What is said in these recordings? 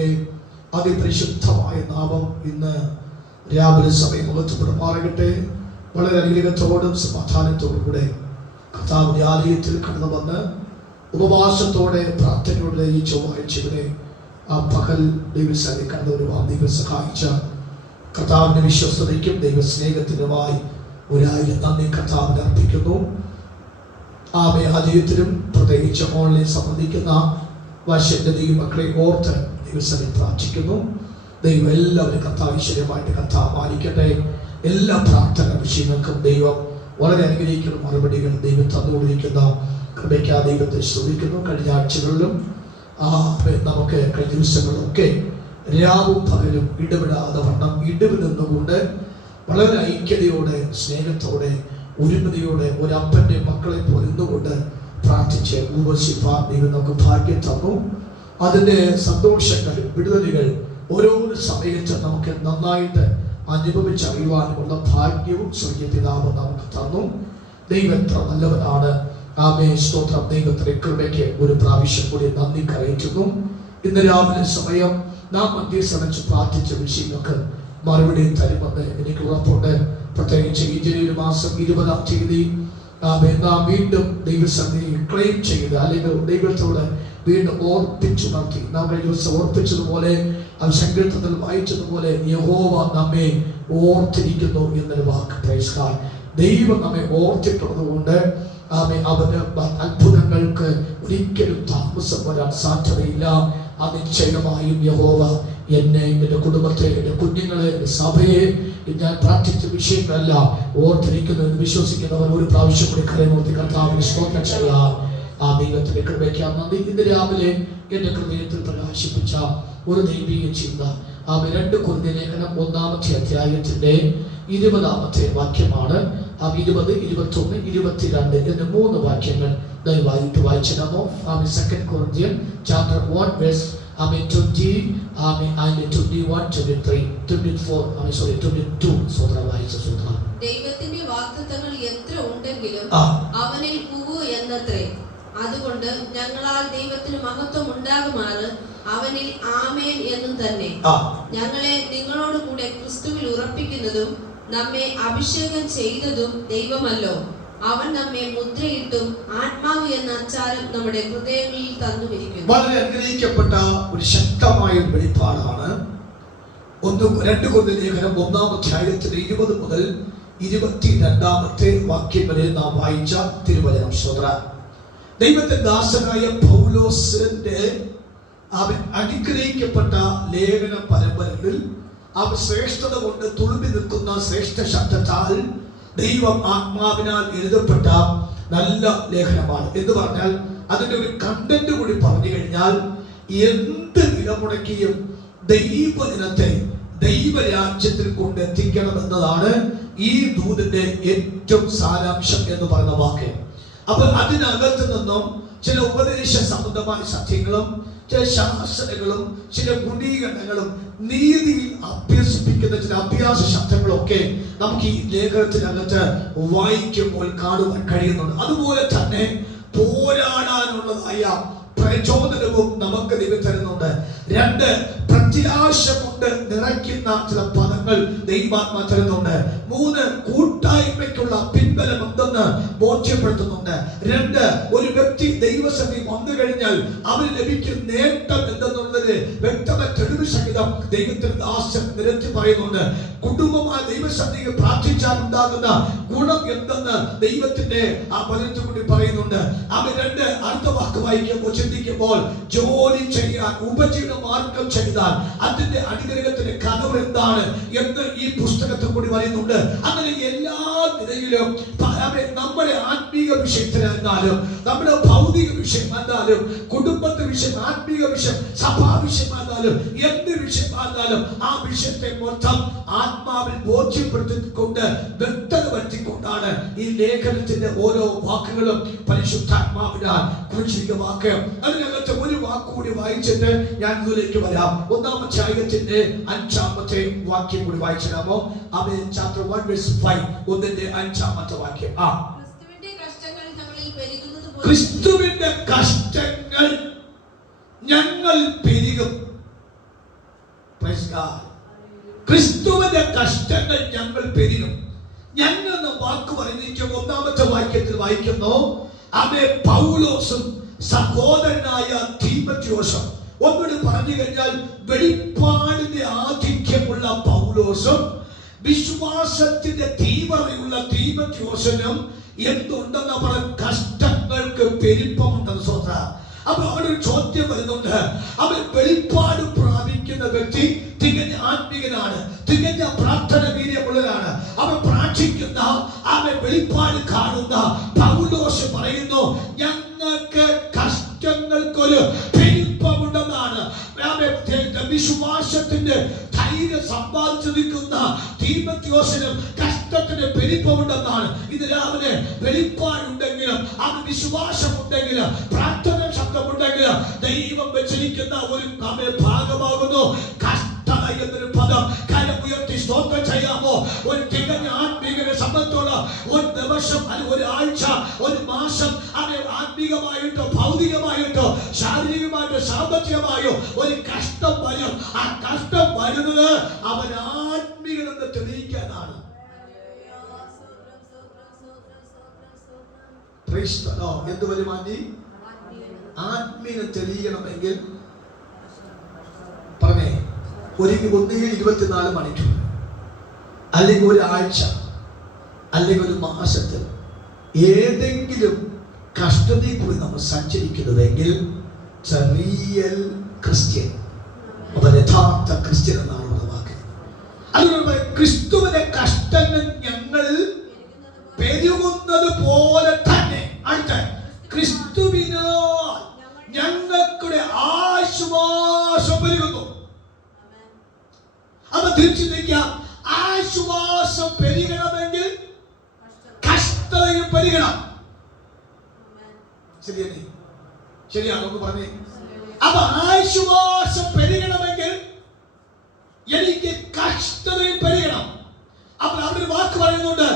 കർത്താവിന്റെ അതിപരിശുദ്ധമായ നാമം ഇന്ന് രാവിലെ സമയം മുഖത്തുപെടുമാറട്ടെ. വളരെ അനുഗ്രഹത്തോടും സമാധാനത്തോടും കൂടെ കർത്താവിന്റെ ആലയത്തിൽ കടന്നു വന്ന് ഉപവാസത്തോടെ പ്രാർത്ഥനയോടെ ഈ ചൊവ്വാഴ്ചയുടെ ആ പകൽ ദൈവസഭയിൽ കടന്നു വരുവാൻ ദൈവം സഹായിച്ച കർത്താവിന്റെ വിശ്വസ്തതയ്ക്കും ദൈവസ്നേഹത്തിനുമായി 1000 നന്ദി കർത്താവിന് അർപ്പിക്കുന്നു. ആലയത്തിലും പ്രത്യേകിച്ച് ഓൺലൈൻ സംബന്ധിക്കുന്ന വശന്റെ ദൈവമക്കളെ ഓർത്ത് ദൈവസഭയിൽ പ്രാർത്ഥിക്കുന്നു. ദൈവം എല്ലാവരും കർത്താവ് ഈശ്വര്യമായിട്ട് കർത്താവ് മാനിക്കട്ടെ. എല്ലാ പ്രാർത്ഥന വിഷയങ്ങൾക്കും ദൈവം വളരെ അനുഗ്രഹിക്കുന്ന മറുപടികൾ ദൈവം തന്നുകൊണ്ടിരിക്കുന്ന കൃപയ്ക്ക് ദൈവത്തെ സ്തുതിക്കുന്നു. കഴിഞ്ഞ ആഴ്ചകളിലും നമുക്ക് കഴിഞ്ഞ ദിവസങ്ങളിലൊക്കെ രാവും പകലും ഇടപെടാതെ വണ്ണം ഇടപെടുന്നുകൊണ്ട് വളരെ ഐക്യതയോടെ സ്നേഹത്തോടെ ഒരുമതിയോടെ ഒരപ്പൻ്റെ മക്കളെ പൊരുന്നുകൊണ്ട് പ്രാർത്ഥിച്ച് ഉപസിപ്പാൻ ദൈവം നമുക്ക് ഭാഗ്യം തന്നു. അതിൻ്റെ സന്തോഷങ്ങൾ വിടുതലുകൾ ഓരോ സമയത്തും നമുക്ക് നന്നായിട്ട് അനുഭവിച്ചറിയുവാനുമുള്ള ഭാഗ്യവും സ്വർഗ്ഗപിതാവ് നമുക്ക് തന്നു. ദൈവം എത്ര നല്ലവനാണ്. ആമേൻ, സ്തോത്രം. ദൈവത്തിന്റെ കൃപയ്ക്ക് ഒരു പ്രാവശ്യം കൂടി നന്ദി കരയിക്കുന്നു. ഇന്ന് രാവിലെ സമയം നാം മധ്യസ്ഥിച്ച് പ്രാർത്ഥിച്ച വിഷയങ്ങൾക്ക് മറുപടി തരുമെന്ന് എനിക്ക് ഉറപ്പുണ്ട്. പ്രത്യേകിച്ച് ഈ ജനുവരി മാസം 20-ാം തീയതി നാം വീണ്ടും ദൈവസന്നിധി ക്ലെയിം ചെയ്ത് അല്ലെങ്കിൽ ദൈവത്തോട് വീണ്ടും ഓർപ്പിച്ചുണർത്തി. നാം കഴിഞ്ഞ ദിവസം ഓർപ്പിച്ചതുപോലെ സങ്കീർത്തനത്തിൽ വായിച്ചതുപോലെ യഹോവ നമ്മെ ഓർത്തിരിക്കുന്നു എന്നൊരു വാക്ക്. Praise God. ദൈവം നമ്മെ ഓർത്തിട്ടുള്ളത് കൊണ്ട് അവന് അത്ഭുതങ്ങൾക്ക് ഒരിക്കലും താമസം വരാൻ സാധ്യതയില്ല. നിശ്ചയമായും യഹോവ എന്നെ, എൻ്റെ കുടുംബത്തെ, എൻ്റെ കുഞ്ഞുങ്ങളെ, എൻ്റെ സഭയെ ഞാൻ പ്രാർത്ഥിച്ച വിഷയങ്ങളെല്ലാം ഓർത്തിരിക്കുന്നു എന്ന് വിശ്വസിക്കുന്നവർ ഒരു പ്രാവശ്യം കൂടി കരമൂർത്തി കർത്താവിനെ സ്തോത്രം ചെയ്യാം. ദൈവത്തിന്റെ കൃപയ്ക്ക് നന്ദി. ഇന്ന് രാവിലെ എൻ്റെ ഹൃദയത്തിൽ പ്രകാശിപ്പിച്ച ഒരു ദൈവിക ചിന്ത 2 കൊരിന്ത്യർ ലേഖനം 1-ാമത്തെ അധ്യായത്തിന്റെ 20-ാമത്തെ വാക്യമാണ്. 20, 21, 22 എന്നീ 3 വാക്യങ്ങൾ ദയവായിട്ട് വായിച്ചിടാമോ? 2 Corinthians chapter 1 verse 20 and 21, 23, 24, 22. സോദര വായിച്ച സോദര. ദൈവത്തിന്റെ വാഗ്ദത്തങ്ങൾ എത്ര ഉണ്ടെങ്കിലും അവനിൽ പൂവ് എന്നത്രേ. അതുകൊണ്ട് ഞങ്ങളാൽ ദൈവത്തിന് മഹത്വം ഉണ്ടാകുമാറ് അവനിൽ ആമേൻ എന്നും തന്നെ. ഞങ്ങളെ നിങ്ങളോട് കൂടെ ക്രിസ്തുവിൽ ഉറപ്പിക്കുന്നതും നമ്മെ അഭിഷേകം ചെയ്തതും ദൈവമല്ലോ. അവൻ നമ്മെ മുദ്രയിട്ടും ആത്മാവ് എന്ന അച്ചാരം നമ്മുടെ ഹൃദയങ്ങളിൽ തന്നുമിരിക്കുന്നു. വളരെ അനുഗ്രഹിക്കപ്പെട്ട ഒരു ശക്തമായ വെളിപ്പാടാണ്. 2 കൊരിന്ത്യർ ലേഖനം 1-ാം അധ്യായത്തിന്റെ 20 മുതൽ 22-ാമത്തെ വാക്യം വരെ നാം വായിച്ച തിരുവചനം. സോദര, ദൈവത്തിന്റെ ദാസനായ പൗലോസിന്റെ അനുഗ്രഹിക്കപ്പെട്ട ലേഖന പരമ്പരകളിൽ ശ്രേഷ്ഠത കൊണ്ട് തുളുമ്പി നിൽക്കുന്ന ശ്രേഷ്ഠ ശബ്ദത്താൽ ദൈവം ആത്മാവിനാൽ എഴുതപ്പെട്ട നല്ല ലേഖനമാണ്. എന്ന് പറഞ്ഞാൽ അതിന്റെ ഒരു കണ്ടന്റ് കൂടി പറഞ്ഞു കഴിഞ്ഞാൽ എന്ത് വിലമുടക്കിയും ദൈവജനത്തെ ദൈവരാജ്യത്തിൽ കൊണ്ടെത്തിക്കണമെന്നതാണ് ഈ ദൂതിന്റെ ഏറ്റവും സാരാംശം എന്ന് പറയുന്ന വാക്ക്. അപ്പൊ അതിനകത്ത് നിന്നും ചില ഉപദേശ സംബന്ധമായ സത്യങ്ങളും ചില ശാസനകളും ചില ഗുണീകരണങ്ങളും നീതിയിൽ അഭ്യസിപ്പിക്കുന്ന ചില അഭ്യാസ ശബ്ദങ്ങളൊക്കെ നമുക്ക് ഈ ലേഖനത്തിനകത്ത് വായിക്കുമ്പോൾ കാണുവാൻ കഴിയുന്നുണ്ട്. അതുപോലെ തന്നെ പോരാടാനുള്ളതായ പ്രചോദനവും നമുക്ക് ദൈവം തരുന്നുണ്ട്. 2 പ്രത്യാശ കൊണ്ട് നിറയ്ക്കുന്ന ചില പദങ്ങൾ ദൈവാത്മാ തരുന്നുണ്ട്. 3 കൂട്ടായ്മയ്ക്കുള്ള പിൻബലം എന്തെന്ന് ബോധ്യപ്പെടുത്തുന്നുണ്ട്. 2 ഒരു വ്യക്തി ദൈവസന്നിധി വന്നു കഴിഞ്ഞാൽ അവന് ലഭിക്കുന്ന നേട്ടം എന്തെന്നുള്ളത് വ്യക്തമായ തെളിവ് സഹിതം ദൈവത്തിന്റെ ദാസൻ നിരത്തി പറയുന്നുണ്ട്. കുടുംബമായ ദൈവസന്നിധി പ്രാർത്ഥിച്ചാൽ ഉണ്ടാകുന്ന ഗുണം എന്തെന്ന് ദൈവത്തിന്റെ പദത്തിൽ കൂടി പറയുന്നുണ്ട്. അവൻ 2 അടുത്ത വാക്ക് വായിക്കുമ്പോൾ ചിന്തിക്കുമ്പോൾ ജോലി ചെയ്യാൻ ഉപജീവന മാർഗം ചെയ്താൽ അതിന്റെ അനുഗ്രഹത്തിന്റെ കഥകൾ എന്താണ് എന്ന് ഈ പുസ്തകത്തിൽ കൂടി പറയുന്നുണ്ട്. അങ്ങനെ എല്ലാ നിലയിലും നമ്മുടെ ആത്മീക വിഷയത്തിലായിരുന്നാലും നമ്മുടെ ഭൗതിക വിഷയമായിരുന്നാലും കുടുംബത്തെ വിഷയം, ആത്മീക വിഷയം, സഭാ വിഷയമായിരുന്നാലും എന്ത് വിഷയമായിരുന്നാലും ആ വിഷയത്തെ മൊത്തം ആത്മാവിൽ ബോധ്യപ്പെടുത്തിക്കൊണ്ട് വ്യക്തത വരുത്തിക്കൊണ്ടാണ് ഈ ലേഖനത്തിന്റെ ഓരോ വാക്കുകളും പരിശുദ്ധാത്മാവിനാൽ കുറിച്ചിരിക്കുന്ന വാക്ക്. അതിനകത്ത് ഒരു വാക്കുകൂടി വായിച്ചിട്ട് ഞാൻ ഇതിലേക്ക് വരാം. 1-ാം അധ്യായത്തിന്റെ 5-ാമത്തെ വാക്യം കൂടി വായിച്ചിടാമോ? ചാപ്റ്റർ 1 verse 5, 1-ന്റെ 5-ാമത്തെ വാക്യം. ക്രിസ്തുവിന്റെ കഷ്ടങ്ങൾ ഞങ്ങൾ പെരുകും. ക്രിസ്തുവിന്റെ കഷ്ടങ്ങൾ ഞങ്ങൾ പെരുകും. ഞങ്ങൾ എന്ന വാക്ക് പറഞ്ഞിരിക്കും. 1-ാമത്തെ വാക്യത്തിൽ വായിക്കുന്നു, അവൻ പൗലോസും സഹോദരനായ തീമോഥെയോസും. ഒന്നുകൂടി പറഞ്ഞു കഴിഞ്ഞാൽ, വെളിപ്പാടിന്റെ ആധിക്യമുള്ള പൗലോസും വിശ്വാസത്തിന്റെ തീവ്രതയുള്ള തീമോഥെയോസിനും എന്തുണ്ടെന്ന് പറഞ്ഞ കഷ്ടങ്ങൾക്ക് പെരുപ്പമുണ്ടെന്ന് സ്വത്ര. അപ്പൊ അവിടെ ഒരു ചോദ്യം വരുന്നുണ്ട്. അവൻ വെളിപ്പാട് പ്രാപിക്കുന്ന വ്യക്തി തികഞ്ഞ ആത്മീയനാണ്, തികഞ്ഞ പ്രാർത്ഥന വീര്യമുള്ളതാണ്. അവൻ പ്രാർത്ഥിക്കുന്ന, അവൻ വെളിപ്പാട് കാണുന്ന പൗലോസ് പറയുന്നു, ഞങ്ങൾക്ക് കഷ്ടങ്ങൾക്കൊരു പെരുപ്പമുണ്ടെന്നാണ്. വിശ്വാസത്തിന്റെ ധൈര്യം സമ്പാദിച്ചു നിൽക്കുന്ന തീമോഥെയോസിനും കഷ്ടത്തിന് പെരുപ്പമുണ്ടെന്നാണ്. ഇത് രാവിലെ വെളിപ്പാടുണ്ടെങ്കിലും, അത് വിശ്വാസമുണ്ടെങ്കിലും, പ്രാർത്ഥന ശബ്ദമുണ്ടെങ്കിലും, ദൈവം വെച്ചിരിക്കുന്ന ഒരു ഭാഗമാകുന്നു കഷ്ടത എന്നൊരു പദം. കരമുയർത്തി സ്തോത്രം ചെയ്യാമോ? ഒരു തികഞ്ഞ ആത്മീയനെ സംബന്ധിച്ചുള്ള ഒരു ദിവസം, അല്ലെങ്കിൽ ഒരു ആഴ്ച, ഒരു മാസം, അത് ആത്മീകമായിട്ടോ ഭൗതികമായിട്ടോ ശാരീരികമായിട്ടോ സാമ്പത്തികമായോ ഒരു കഷ്ടം വരും. ആ കഷ്ടം വരുന്നത് അവൻ ആത്മീയനെന്ന് തെളിയിക്കാനാണ്. എന്ത് വരുമാനി? ആത്മീയനെ തെളിയിക്കണമെങ്കിൽ പറഞ്ഞേ, ഒന്നുകിൽ 24 മണിക്കൂർ, അല്ലെങ്കിൽ ഒരാഴ്ച, അല്ലെങ്കിൽ ഒരു മാസത്തിൽ ഏതെങ്കിലും കഷ്ടതയിൽ കൂടി നമ്മൾ സഞ്ചരിക്കുന്നതെങ്കിൽ റിയൽ ക്രിസ്ത്യൻ, അവൻ യഥാർത്ഥ ക്രിസ്ത്യൻ എന്നാണ് വാക്കുന്നത്. അതുകൊണ്ട് ക്രിസ്തുവിന്റെ കഷ്ടങ്ങൾ ഞങ്ങൾ പെരുകുന്നത് പോലെ തന്നെ അടുത്ത ക്രിസ്തുവിനോ ഞങ്ങൾക്കുടെ ആശ്വാസം പെരുകുന്നു. അപ്പൊ തിരിച്ചിരിക്കാം, ആശ്വാസം പെരുകണമെങ്കിൽ കഷ്ടതയും പെരുകണം. ശരിയല്ലേ? ശരിയാണോ എന്ന് പറഞ്ഞേ? അപ്പൊ ആശ്വാസം പെരുകണമെങ്കിൽ എനിക്ക് കഷ്ടതയും പെരുകണം. അപ്പൊ അവിടെ വാക്ക് പറയുന്നുണ്ട്,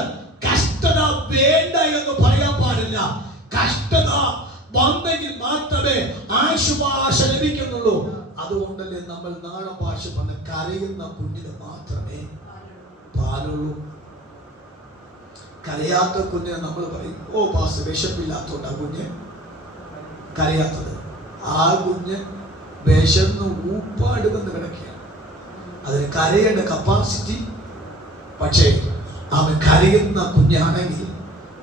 കഷ്ടത വേണ്ട എന്ന് പറയാൻ പാടില്ല. കഷ്ടത വന്നെങ്കിൽ മാത്രമേ ആശ്വാസം ലഭിക്കുന്നുള്ളൂ. അതുകൊണ്ടല്ലേ നമ്മൾ നാടൻ ഭാഷ പറഞ്ഞ കരയുന്ന കുഞ്ഞിന് മാത്രമേ പാലുള്ളൂ. കരയാത്ത കുഞ്ഞിനെ നമ്മൾ പറയും, ഓ പാസ് വിശപ്പില്ലാത്തോണ്ട് ആ കുഞ്ഞ് കരയാത്തത്. ആ കുഞ്ഞ് വിശന്ന് ഊപ്പാടുമെന്ന് കിടക്കുകയാണ്. അതിന് കരയേണ്ട കപ്പാസിറ്റി. പക്ഷേ അവൻ കരയുന്ന കുഞ്ഞാണെങ്കിൽ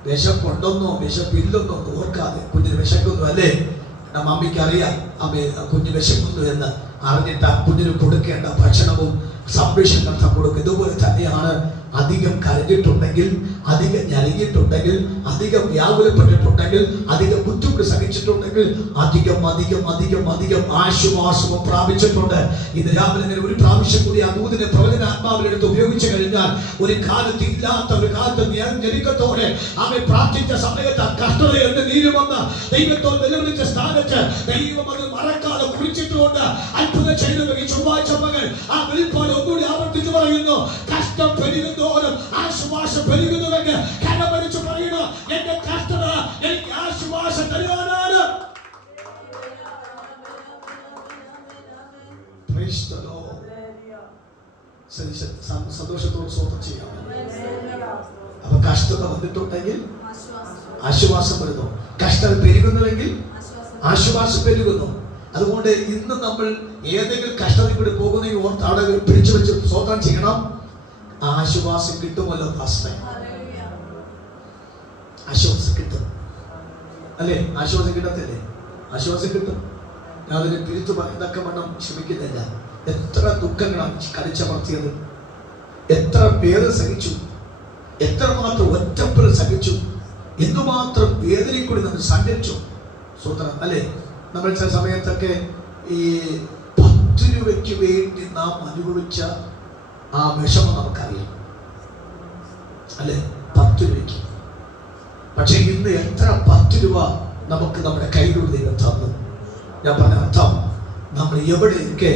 വിശപ്പുണ്ടെന്നോ വിശപ്പില്ലെന്നോ ഓർക്കാതെ, കുഞ്ഞിന് വിശക്കുന്നു അല്ലേ, മമ്മിക്ക് അറിയാം കുഞ്ഞ് വിശക്കുന്നു എന്ന് അറിഞ്ഞിട്ട് ആ കുഞ്ഞിന് കൊടുക്കേണ്ട ഭക്ഷണവും സംരക്ഷണം കൊടുക്കും. ഇതുപോലെ തന്നെയാണ് അധികം കരഞ്ഞിട്ടുണ്ടെങ്കിൽ, അധികം ഞരങ്ങിയിട്ടുണ്ടെങ്കിൽ, അധികം വ്യാകുലപ്പെട്ടിട്ടുണ്ടെങ്കിൽ, അധികം ബുദ്ധിമുട്ട് സഹിച്ചിട്ടുണ്ടെങ്കിൽ അധികം അധികം അധികം അധികം ആശ്വാസവും പ്രാപിച്ചിട്ടുണ്ട്. ഇത് രാവിലെ ഒരു പ്രാവശ്യം കൂടി ആ ദൂതനെ പ്രവചനാത്മാവിലെടുത്ത് ഉപയോഗിച്ചു കഴിഞ്ഞാൽ ഒരു കാലത്ത് ഇല്ലാത്ത ഒരു കാലത്ത് ഞെരുക്കത്തോടെ അവൻ പ്രാർത്ഥിച്ച സമയത്ത് ആ കഷ്ടത എന്ന് നീരുമെന്ന് ദൈവത്തോട് നിലവിളിച്ച സ്ഥാനത്ത് ദൈവം അത് മറക്കാതെ കുറിച്ചിട്ടുകൊണ്ട് അത്ഭുതം ചെയ്തു. ഈ ചൊവ്വാഴ്ച മകൻ ആ വെളിപ്പാട് ഒന്നുകൂടി ആവർത്തിച്ചു പറയുന്നു, കഷ്ടം പെരുകുന്നോറും ആശ്വാസം പെരുകുന്നുവെങ്കിൽ കരമടിച്ച് പറയണം, എന്റെ കഷ്ടത എനിക്ക് ആശ്വാസം തരുവാനാണ്. സന്തോഷത്തോട് സ്വന്തം ചെയ്യാം. അപ്പൊ കഷ്ടത വന്നിട്ടുണ്ടെങ്കിൽ ആശ്വാസം വരുന്നു. കഷ്ടത പെരുകുന്നുവെങ്കിൽ ആശ്വാസം പെരുകുന്നു. അതുകൊണ്ട് ഇന്ന് നമ്മൾ ഏതെങ്കിലും കഷ്ടതയിൽ കൂടി പോകുന്നെങ്കിൽ ഓർത്ത് അവിടെ പിടിച്ചു വെച്ച് സ്വന്തം ചെയ്യണം. ആശ്വാസം കിട്ടുമല്ലോ പാസ്റ്റർ, ആശ്വാസം കിട്ടും അല്ലേ? ആശ്വാസം കിട്ടത്തില്ലേ? ആശ്വാസം കിട്ടും. ഞാൻ അതിനെ പിരിത്തു ഇതൊക്കെ വേണം ശ്രമിക്കുന്നില്ല. എത്ര ദുഃഖങ്ങളാണ് കടിച്ചമർത്തിയത്, എത്ര പേര് സഹിച്ചു, എത്രമാത്രം ഒറ്റപ്പേർ സഹിച്ചു, എന്തുമാത്രം വേദനയിൽ കൂടി നമ്മൾ സഞ്ചരിച്ചു. സ്വതന്ത്രം അല്ലേ? നമ്മൾ ചില സമയത്തൊക്കെ ഈ 10 രൂപയ്ക്ക് വേണ്ടി നാം അനുഭവിച്ച ആ വിഷമം നമുക്കറിയാം അല്ലെ? 10 രൂപയ്ക്ക്. പക്ഷെ ഇന്ന് എത്ര 10 രൂപ നമുക്ക് നമ്മുടെ കയ്യിലൂടെ ദൈവം തന്നു. ഞാൻ പറഞ്ഞ അർത്ഥം, നമ്മൾ എവിടെയൊക്കെ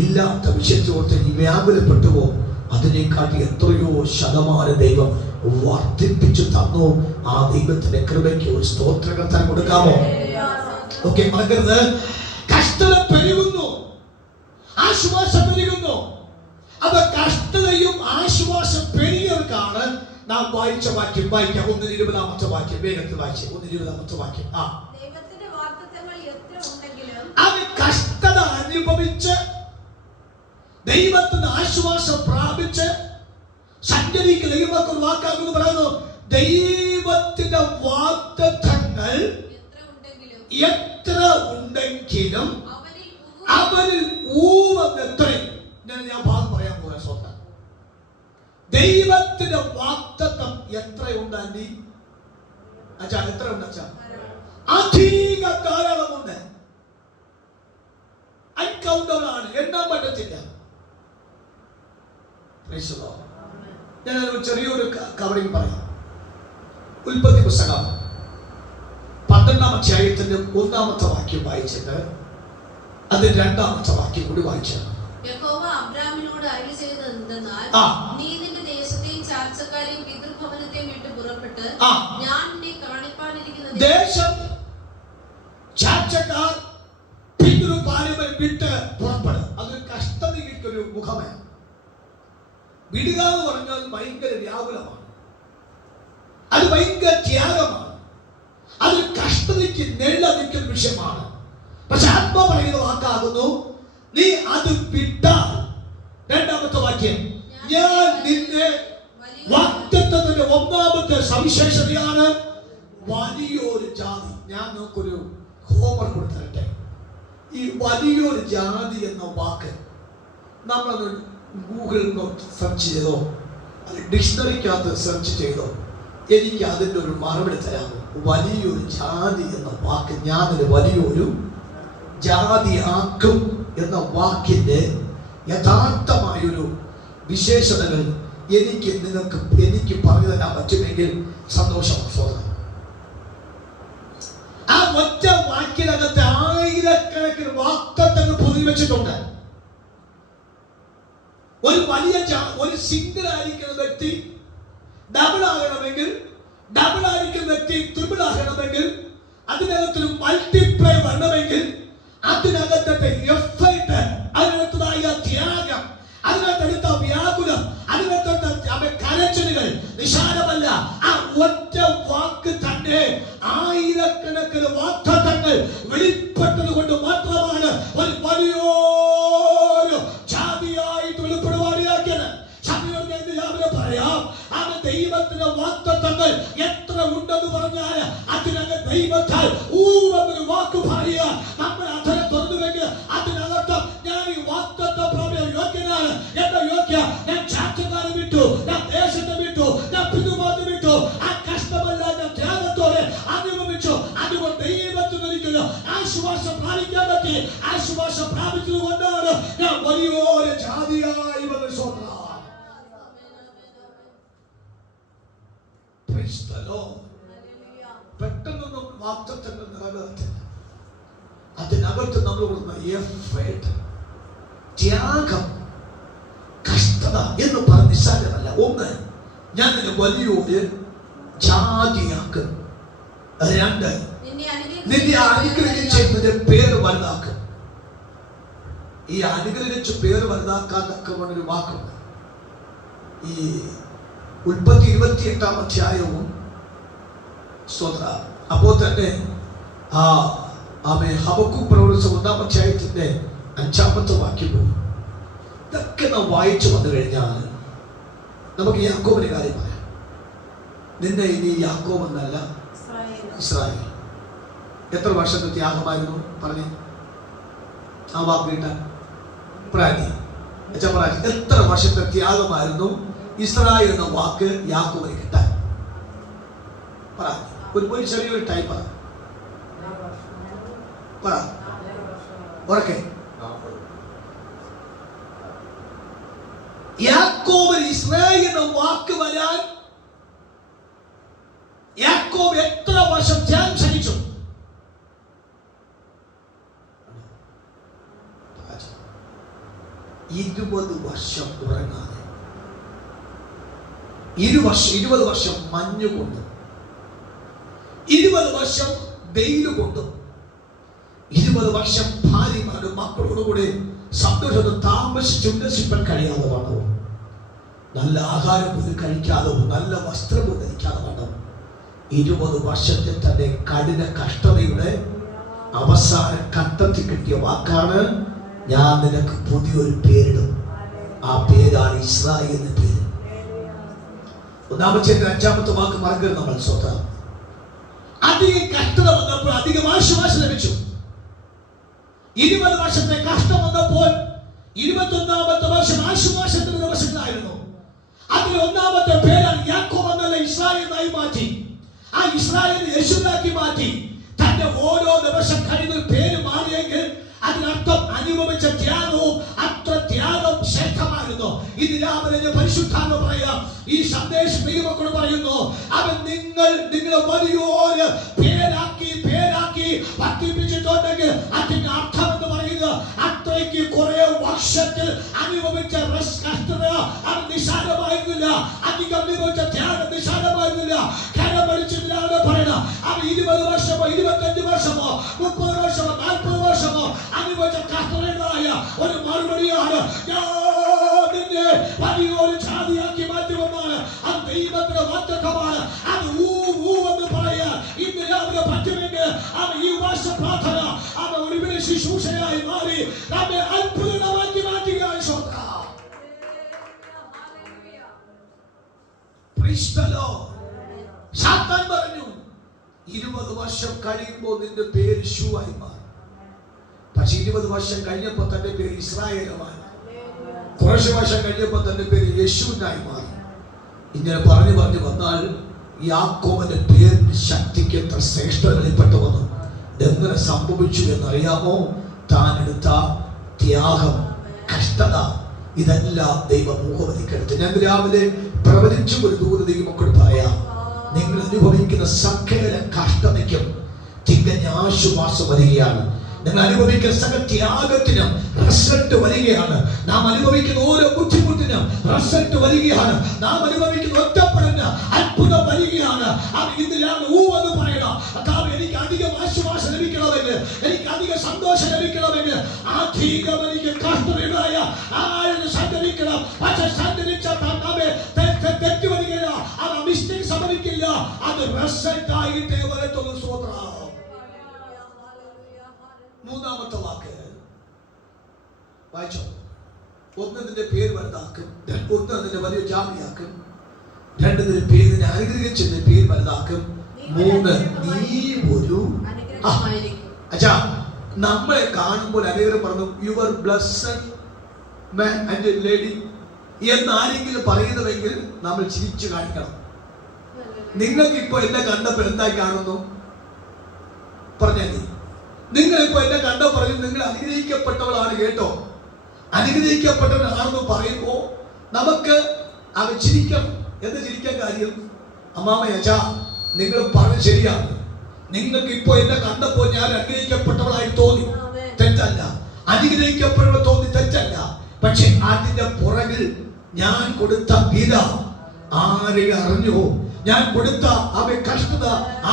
ഇല്ലാത്ത വിഷയത്തോട്ട് ഈ വ്യാകുലപ്പെട്ടുവോ അതിനെക്കാട്ടി എത്രയോ ശതമാനം ദൈവം വർദ്ധിപ്പിച്ചു തന്നു. ആ ദൈവത്തിന്റെ കൃപയ്ക്ക് ഒരു സ്തോത്രങ്ങൾ തന്നെ കൊടുക്കാമോ? ഓക്കെ, മറക്കരുത്. കഷ്ടത പെരുകുന്നു, ആശ്വാസം പെരുകുന്നു. അപ്പൊ കഷ്ടതയും ആശ്വാസം പെരുകിയവർക്കാണ് നാം വായിച്ച വാക്യം. വായിക്കാം 1:20 വാക്യം, വേഗത്തിൽ വായിച്ചു. 1:20 വാക്യം. അവൻ കഷ്ടത അനുഭവിച്ച് ദൈവത്തിന് ആശ്വാസം പ്രാപിച്ച് സഞ്ചരിക്കുന്ന ദൈവമക്കൾ വാക്കാകുന്നു പറയുന്നു. ദൈവത്തിന്റെ വാഗ്ദത്തങ്ങൾ എത്ര ഉണ്ടെങ്കിലും അവരിൽ ഊവെത്രയും. ഞാൻ ഭാഗം പറയാൻ പോയ സ്വന്തം ദൈവത്തിന്റെ വാഗ്ദത്തം എത്രയുണ്ട് ആന്റി? അച്ഛാ എത്രയുണ്ട് അച്ഛാ? അധിക ധാരാളമുണ്ട്. അൺകൗണ്ടബിൾ ആണ്, എണ്ണാൻ പറ്റത്തില്ല. ഞാൻ ചെറിയൊരു കവറിങ് പറയാം. ഉൽപ്പത്തി പുസ്തകം 12-ാം അധ്യായത്തിന്റെ 1-ാമത്തെ വാക്യം വായിച്ചിട്ട് അത് 2-ാമത്തെ വാക്യം കൂടി വായിച്ചത്. യഹോവ അബ്രാമിനോട് അരുളി ചെയ്തതെന്തെന്നാൽ, നീ നിന്റെ ദേശത്തെയും ചാർച്ചക്കാരെയും പിതൃഭവനത്തെയും വിട്ട് പുറപ്പെട്ട് ഞാൻ നിന്നെ കാണിപ്പാനിരിക്കുന്ന ദേശം, ചാർച്ചക്കാർ, പിതൃപാരമ്പര്യം വിട്ട് പുറപ്പെടും. അതൊരു കഷ്ടതയ്ക്കൊരു മുഖമാണ്. വിടുക എന്ന് പറഞ്ഞാൽ ഭയങ്കര വ്യാകുലമാണ്, അത് ഭയങ്കര ത്യാഗമാണ്, അത് കഷ്ടതയ്ക്ക് നിഴലിക്കുന്ന വിഷയമാണ്. പക്ഷെ ആത്മാ പറയുന്ന വാക്കാകുന്നു, നീ അത് വിട്ടാൽ, 2-ാമത്തെ വാക്യം, ഞാൻ നിന്നെ, വാഗ്ദത്തത്തിന്റെ 1-ാമത്തെ സവിശേഷതയാണ് വലിയൊരു ജാതി. ഞാൻ നോക്കൊരു ഹോംവർക്ക് കൊടുത്തരട്ടെ. ഈ വലിയൊരു ജാതി എന്ന വാക്ക് നമ്മളത് ഗൂഗിളിൽ സെർച്ച് ചെയ്തോ, ഡിക്ഷണറിക്കകത്ത് സെർച്ച് ചെയ്തോ, എനിക്ക് അതിൻ്റെ ഒരു മറുപടി തരാമോ? വലിയൊരു ജാതി എന്ന വാക്ക്, ഞാനൊരു വലിയൊരു ജാതിയാക്കും എന്ന വാക്കിൻ്റെ യഥാർത്ഥമായൊരു വിശേഷതകൾ എനിക്ക് പറഞ്ഞു തരാൻ പറ്റുമെങ്കിൽ സന്തോഷമാണ്. ആ ഒറ്റ വാക്കിനകത്ത് ആയിരക്കണക്കിന് വാഗ്ദത്തങ്ങൾ പൊതിഞ്ഞു വെച്ചിട്ടുണ്ട്. ഒരു വലിയ ഒരു സിംഗിൾ ആയിരിക്കുന്ന വ്യക്തി ഡബിൾ ആകണമെങ്കിൽ, ഡബിൾ ആയിരിക്കുന്ന വ്യക്തി ട്രിപ്പിൾ ആകണമെങ്കിൽ, അതിനകത്തൊരു മൾട്ടിപ്ലൈ വരണമെങ്കിൽ അതിനകത്തെ എഫേർട്ട്, അതിനകത്തതായ ത്യാഗം, അതിനകത്തെടുത്ത വ്യാകുലം, അതിനകത്തെ കരച്ചിലുകൾ നിസാരമല്ല. ആ ഒറ്റ വാക്ക് തന്നെ ആയിരക്കണക്കിന് വാഗ്ദത്തങ്ങൾ വെളിപ്പെട്ടത് കൊണ്ട് മാത്രമാണ് ഒരു വലിയൊരു ജാതിയായിട്ട് വെളിപ്പെടുവാനിയാക്കിയത്. പറയാം, അത് ദൈവത്തിന്റെ വാഗ്ദത്തങ്ങൾ എത്ര ഉണ്ടെന്ന് പറഞ്ഞാൽ അതിനകത്ത് ദൈവത്താൽ ഊവെന്നൊരു വാക്ക് പറയുക. നമ്മൾ അധരം തുറന്നുവെങ്കിൽ അതിനകത്ത് ഞാൻ ഈ വാഗ്ദത്തം പ്രാപിക്കാൻ യോഗ്യനാണ്. എന്താ യോഗ്യ? ഞാൻ ചാറ്റക്കാരെ വിട്ടു, ഞാൻ ദേശത്തെ വിട്ടു, ഞാൻ പിതൃമാതി വിട്ടു. ആ കഷ്ടമല്ല ഞാൻ ത്യാഗത്തോടെ അനുഭവിച്ചു. അതുകൊണ്ട് ദൈവത്തിന് ഒരിക്കലും ആശ്വാസം പ്രാപിക്കാൻ പറ്റി. ആശ്വാസം പ്രാപിച്ചത് കൊണ്ടാണ് ഞാൻ വലിയൊരു ജാതിയായി വന്ന സ്വന്തം. പെട്ടെന്നൊന്നും വാഗ്ദത്തങ്ങൾ നിറവേറത്തില്ല. അതിനകത്ത് നമ്മൾ കൊടുക്കുന്ന എഫേർട്ട്, ത്യാഗം, കഷ്ടത എന്ന് പറഞ്ഞ നിസ്സാരമല്ല. ഒന്ന്, ഞാൻ നിന്നെ വലിയൊരു ജാതിയാക്കും. 2, നിന്നെ അനുഗ്രഹിച്ചതിന്റെ പേര് വലുതാക്കും. ഈ അനുഗ്രഹിച്ച് പേര് വലുതാക്കാൻ തക്കവണ്ണൊരു വാക്കുണ്ട്. ഈ ഉൽപ്പത്തി 28-ാം അധ്യായവും അപ്പോൾ തന്നെ ഹബക്കൂക്ക് പ്രവചിച്ച 1-ാം അധ്യായത്തിന്റെ 5-ാമത്തെ വാക്യവും ഇതൊക്കെ നാം വായിച്ചു വന്നു കഴിഞ്ഞാൽ നമുക്ക് യാക്കോബിന്റെ കാര്യം പറയാം. നിന്നെ ഇനി യാക്കോബ് എന്നല്ല ഇസ്രായേൽ. എത്ര വർഷത്തെ ത്യാഗമായിരുന്നു പറഞ്ഞു ആ വാക്ക് കിട്ടാൻ? എത്ര വർഷത്തെ ത്യാഗമായിരുന്നു ഇസ്രായേൽ എന്ന വാക്ക് യാക്കോബിന് കിട്ടാൻ? ഒരു ചെറിയൊരു ടൈപ്പ് ഉറക്കെ. യാക്കോബിന് ഇസ്രായേൽ എന്ന വാക്ക് വരാൻ യാക്കോബ് എത്ര വർഷം ത്യാഗം സഹിച്ചു? 20 വർഷം ഉറങ്ങാതെ, 20 വർഷം മഞ്ഞുകൊണ്ടും, 20 വർഷം വെയിൽ കൊണ്ടും, 20 വർഷം ഭാര്യമാരും മക്കളോടുകൂടെ സന്തോഷത്തെ താമസിച്ചുല്ലസിപ്പാൻ കഴിയാതെ വണ്ണവും, നല്ല ആഹാരം പോലും കഴിക്കാതെ, നല്ല വസ്ത്രം പോലും ധരിക്കാതെ വണ്ണം 20 വർഷത്തെ തന്നെ കഠിന കഷ്ടതയുടെ അവസാന ഘട്ടത്തിൽ കിട്ടിയ വാക്കാണ്, ഞാൻ നിനക്ക് പുതിയൊരു പേരിടും. ആ പേരാണ് ഇസ്രായേൽ എന്ന പേര്. ഒന്നാമത്തെ 5ാമത്തെ വാക്ക് മറക്കരുത് നമ്മൾ. സ്വന്തം അധികം കഷ്ടത വന്നപ്പോൾ അധികം ആശ്വാസം ലഭിച്ചു. 20 വർഷത്തെ കഷ്ടം വന്നപ്പോൾ 21ാമത്തെ വർഷം ആശ്വാസത്തിന്റെ ദിവസങ്ങളായിരുന്നു. അതിൽ ഒന്നാമത്തെ പേരാണ് യാക്കോബ് എന്നല്ല ഇസ്രായേലായി മാറ്റി. ആ ഇസ്രായേൽ യേശുവാക്കി മാറ്റി. തന്റെ ഓരോ ദിവസം കഴിയുന്ന പേര് മാറിയെങ്കിൽ അതിനർത്ഥം അനുഭവിച്ച ത്യാഗവും അത്ര ത്യാഗം ശ്രേഷ്ഠമായിരുന്നു. ഇത് രാവിലെ പരിശുദ്ധാത്മ പറയാം, ഈ സന്ദേശം ദൈവമക്കളോട് പറയുന്നു, അവൻ നിങ്ങളെ വലിയൊരു പേരാക്കി വർദ്ധിപ്പിച്ചിട്ടുണ്ടെങ്കിൽ അതിന്റെ അർത്ഥം എന്ന് പറയുന്നത് അത്രയ്ക്ക് കുറെ വർഷത്തിൽ അനുഭവിച്ച കഷ്ടത അത് നിസ്സാരമായിരുന്നില്ല. അധികം അനുഭവിച്ച ത്യാഗം നിസ്സാരമായിരുന്നില്ല. കരം പഠിച്ചതിനാണ് പറയുന്നത്. അവൻ 20 വർഷമോ 25 വർഷമോ 30 വർഷമോ 40 വർഷമോ അനുഭവിച്ച കഷ്ടതയായ ഒരു മറുപടിയാണ്, ഞാൻ നിന്നെ വലിയൊരു ജാതിയാക്കി മാറ്റുമെന്നാണ്. അത് ദൈവത്തിന്റെ വാഗ്ദത്തമാണ്. അത് എന്ന് പറയാൻ ഇന്ന് രാവിലെ പറ്റുമെങ്കിൽ അവൻ ഈ വർഷ പ്രാർത്ഥന അവൻ ഒരു ശുശ്രൂഷയായി മാറി നമ്മെ അത്ഭുതമാക്കി മാറ്റുകയാണ്. സാത്താൻ പറഞ്ഞു 20 വർഷം കഴിയുമ്പോൾ നിന്റെ പേര് ഷൂവായി മാറി. പക്ഷെ 20 വർഷം കഴിഞ്ഞപ്പോൾ തന്റെ പേര് ഇസ്രായേലുമായി, കുറച്ച് വർഷം കഴിഞ്ഞപ്പോൾ തന്റെ പേര് യേശുവിനായി മാറി. ഇങ്ങനെ പറഞ്ഞു വന്നാൽ യാക്കോബിന്റെ പേരിന് ശക്തിക്ക് എത്ര ശ്രേഷ്ഠത വെളിപ്പെട്ടു വന്നു. എങ്ങനെ സംഭവിച്ചു എന്നറിയാമോ? താൻ എടുത്ത ത്യാഗം, കഷ്ടത, ഇതെല്ലാം ദൈവം മുഖവലിക്കെടുത്ത്. ഞാൻ രാവിലെ പ്രവചിച്ചു ഒരു ദൂത ദൈവമക്കളോട് പറയാം, നിങ്ങൾ അനുഭവിക്കുന്ന സകല കഷ്ടതയ്ക്കും തികഞ്ഞ ആശ്വാസം വരികയാണ്. നിങ്ങൾ അനുഭവിക്കുന്ന സകല ത്യാഗത്തിനും റിസൾട്ട് വരികയാണ്. നാം അനുഭവിക്കുന്ന ഓരോ ബുദ്ധിമുട്ടിനും റിസൾട്ട് വരികയാണ്. നാം അനുഭവിക്കുന്ന ഒറ്റപ്പെടലിന് അത്ഭുതം വരികയാണ്. ഇതിലാണ് എന്ന് പറയണം, എനിക്ക് അധികം ആശ്വാസം ലഭിക്കണമെങ്കിൽ, എനിക്ക് അധികം സന്തോഷം ലഭിക്കണമെങ്കിൽ അധികം എനിക്ക് കഷ്ടതയായ ആരും സഞ്ചരിക്കണം. പക്ഷെ സഞ്ചരിച്ചാൽ തെറ്റ് വരികയില്ല, അത് മിസ്റ്റേക്ക് സംഭവിക്കില്ല. അത് റിസൾട്ട് ആയിട്ടേ വരത്തുള്ളൂ. സ്വതന്ത്രം. മൂന്നാമത്തെ വാക്ക് വായിച്ചോ. ഒന്ന് നിന്റെ പേര് വലുതാക്കും, ഒന്ന് നിന്റെ വലിയ ജാതിയാക്കും, 2 നിന്റെ പേരിനെ അനുഗ്രഹിച്ചതിന്റെ പേര് വലുതാക്കും, 3 നീ ഒരു അച്ഛാ. നമ്മളെ കാണുമ്പോൾ അനേകം പറഞ്ഞു you are blessed man and lady എന്ന് ആരെങ്കിലും പറയുന്നുവെങ്കിൽ നമ്മൾ ചിരിച്ചു കാണിക്കണം. നിങ്ങൾക്ക് ഇപ്പൊ എന്നെ കണ്ടപ്പോൾ എന്തായി കാണുന്നു? പറഞ്ഞാൽ നിങ്ങളിപ്പോ എന്നെ കണ്ടോ പറയും നിങ്ങൾ അനുഗ്രഹിക്കപ്പെട്ടവളാണ് കേട്ടോ. അനുഗ്രഹിക്കപ്പെട്ടവനാണെന്ന് പറയുമ്പോ നമുക്ക് അവൻ ചിരിക്കണം. എന്ത് ചിരിക്കാൻ കാര്യം? അമ്മാമയച്ചാ നിങ്ങൾ പറഞ്ഞത് ശരിയാണ്. നിങ്ങൾക്ക് ഇപ്പോ എന്നെ കണ്ടപ്പോ ഞാൻ അനുഗ്രഹിക്കപ്പെട്ടവളായി തോന്നി, തെറ്റല്ല. അനുഗ്രഹിക്കപ്പെട്ടവൾ തോന്നി, തെറ്റല്ല. പക്ഷെ അതിന്റെ പുറകിൽ ഞാൻ കൊടുത്ത വില ആരെ അറിഞ്ഞോ? ഞാൻ കൊടുത്ത അവൻ കഷ്ടത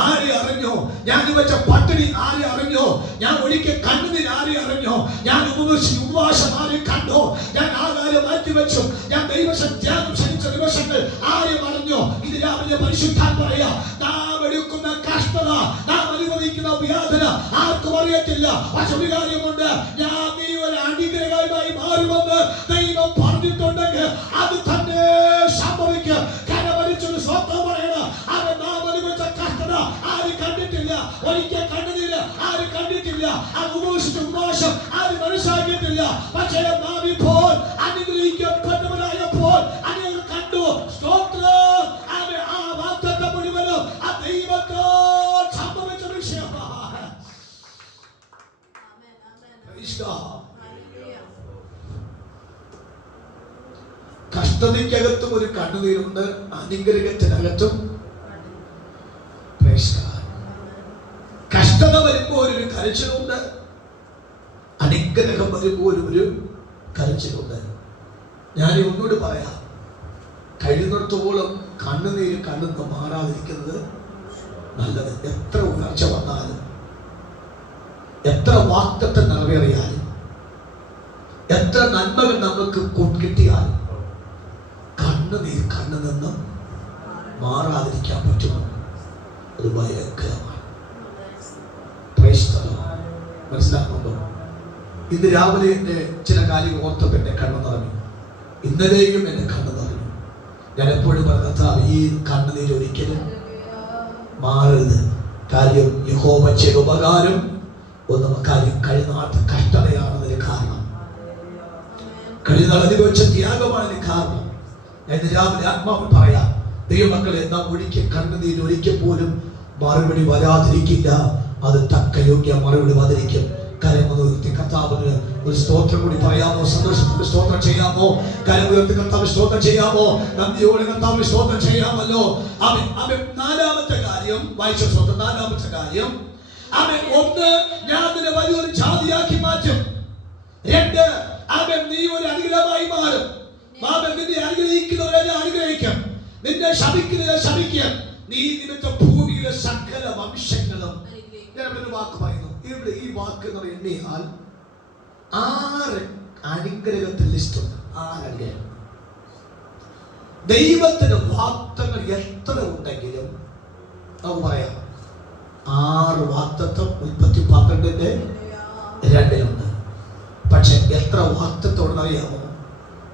ആരെ അറിഞ്ഞോ? ഞാൻ വെച്ച പട്ടിണി ആരെ അറിഞ്ഞോ? ഞാൻ ഒരിക്കൽ കണ്ണുനീർ ആരെ അറിഞ്ഞോ? ഞാൻ ഉപവാസം ആരെ കണ്ടോ? ഞാൻ ആകാരം മാറ്റിവെച്ചു, ഞാൻ ദൈവസം ത്യാഗം ക്ഷണിച്ച ദിവസങ്ങൾ ആരും അറിഞ്ഞോ? ഇത് രാവിലെ പരിശുദ്ധാൻ പറയാ, നാം എടുക്കുന്ന കഷ്ടത, നാം അനുഭവിക്കുന്ന വ്യാധന ആർക്കും അറിയത്തില്ല. പക്ഷെ ഒരു കാര്യമുണ്ട്, ഞാൻ നീ ഒരു അനുഗ്രഹമായി മാറുമെന്ന് ദൈവം പറഞ്ഞിട്ടുണ്ടെങ്കിൽ അത് തന്നെ സംഭവിക്കും. കരമരിച്ചൊരു സ്വന്തം പറയണം, അവൻ നാം അനുഭവിച്ച കഷ്ടത ആരും കണ്ടിട്ടില്ല, ഒരിക്കൽ കണ്ണുനീര് ആരും കണ്ടിട്ടില്ല, അത് ഉപേക്ഷിച്ച ഉപവാസം ആരും മനസ്സിലാക്കിയിട്ടില്ല. പക്ഷേ നാം ഇപ്പോൾ അനുഗ്രഹിക്കപ്പെട്ടവരായപ്പോൾ അനേകം കണ്ടു. സ്തോത്രം. ആ വാഗ്ദത്തം മുഴുവനും ആ ദൈവത്താൽ സംഭവിച്ച വിഷയമാണ്. കഷ്ടതയ്ക്കകത്തും ഒരു കണ്ണുനീരുണ്ട്, അനുഗ്രഹത്തിനകത്തും. കഷ്ടത വരുമ്പോൾ ഒരു കരച്ചിലുണ്ട്, അനുഗ്രഹം വരുമ്പോൾ ഒരു കരച്ചിലുണ്ട്. ഞാൻ ഒന്നുകൂടി പറയാം, കഴിയുന്നിടത്തോളം കണ്ണുനീര് കണ്ണുന്ന് മാറാതിരിക്കുന്നത് നല്ലത്. എത്ര ഉയർച്ച വന്നാലും, എത്ര വാഗ്ദത്തം നിറവേറിയാലും, എത്ര നന്മകൾ നമുക്ക് കിട്ടിയാലും കണ്ണുനീർ കണ്ണു നിന്നും മാറാതിരിക്കാൻ പറ്റുമോ? അത് ഭയങ്കരമാണ്. മനസ്സിലാക്കുന്നുണ്ടോ? ഇന്ന് രാവിലെ എൻ്റെ ചില കാര്യങ്ങൾ ഓർത്തപ്പോൾ എൻ്റെ കണ്ണു നിറഞ്ഞു. ഇന്നലെയും എൻ്റെ കണ്ണു നിറഞ്ഞു. ഞാൻ എപ്പോഴും പറഞ്ഞ ഈ കണ്ണുനീര് ഒരിക്കലും മാറരുത്. കാര്യം യഹോവ ചെയ്ത ഉപകാരം ഒന്നും കാര്യം കഴിഞ്ഞാത്ത കഷ്ടതയാണ് അതിന് കാരണം. കഴിഞ്ഞാൽ അനുഭവിച്ച ത്യാഗമാണ് അതിന് കാരണം. ഞാൻ രാവിലെ ആത്മാവിൽ പറയാം, ദൈവമക്കളെ, നാം ഒരിക്കൽ കണ്ണുനീര് ഒരിക്കൽ പോലും മറുപടി വരാതിരിക്കില്ല. അത് തക്ക യോഗ്യ മറുപടി വന്നിരിക്കും. കരമുയർത്തി കർത്താവിന് ഒരു സ്തോത്രം കൂടി പറയാമോ? സന്തോഷത്തോടെ സ്തോത്രം ചെയ്യാമോ? കരമുയർത്തി കർത്താവ് സ്തോത്രം ചെയ്യാമോ? നന്ദിയോടെ കർത്താവ് സ്തോത്രം ചെയ്യാമല്ലോ. അവൻ നാലാമത്തെ കാര്യം വായിച്ച സ്തോത്രം. നാലാമത്തെ കാര്യം, അവൻ ഒന്ന്, ഞാൻ നിന്നെ വലിയൊരു ജാതിയാക്കി മാറ്റും. രണ്ട്, അവൻ നീ ഒരു അനുഗ്രഹമായി മാറും. അവൻ നിന്നെ അനുഗ്രഹിക്കുന്നവരെ അനുഗ്രഹിക്കും, നിന്നെ ശപിക്കുന്നവരെ ശപിക്കും. നീ നിമിത്തം ഭൂമിയിലെ സകല വംശങ്ങളും. ഞാൻ ഒരു വാക്ക് പറയുന്നു ഇവിടെ. ഈ വാക്ക് എന്ന് എണ്ണിയാൽ 6 അനുഗ്രഹത്തിൽ ലിസ്റ്റ് ഉണ്ട്. 6 അനുഗ്രഹം. ദൈവത്തിന്റെ വാഗ്ദത്തങ്ങൾ എത്ര ഉണ്ടെങ്കിലും നമുക്ക് പറയാം 6 വാഗ്ദത്തം ഉൽപ്പത്തി 12:2 പക്ഷെ എത്ര വാഗ്ദത്തം ഉണ്ടെന്നറിയാമോ?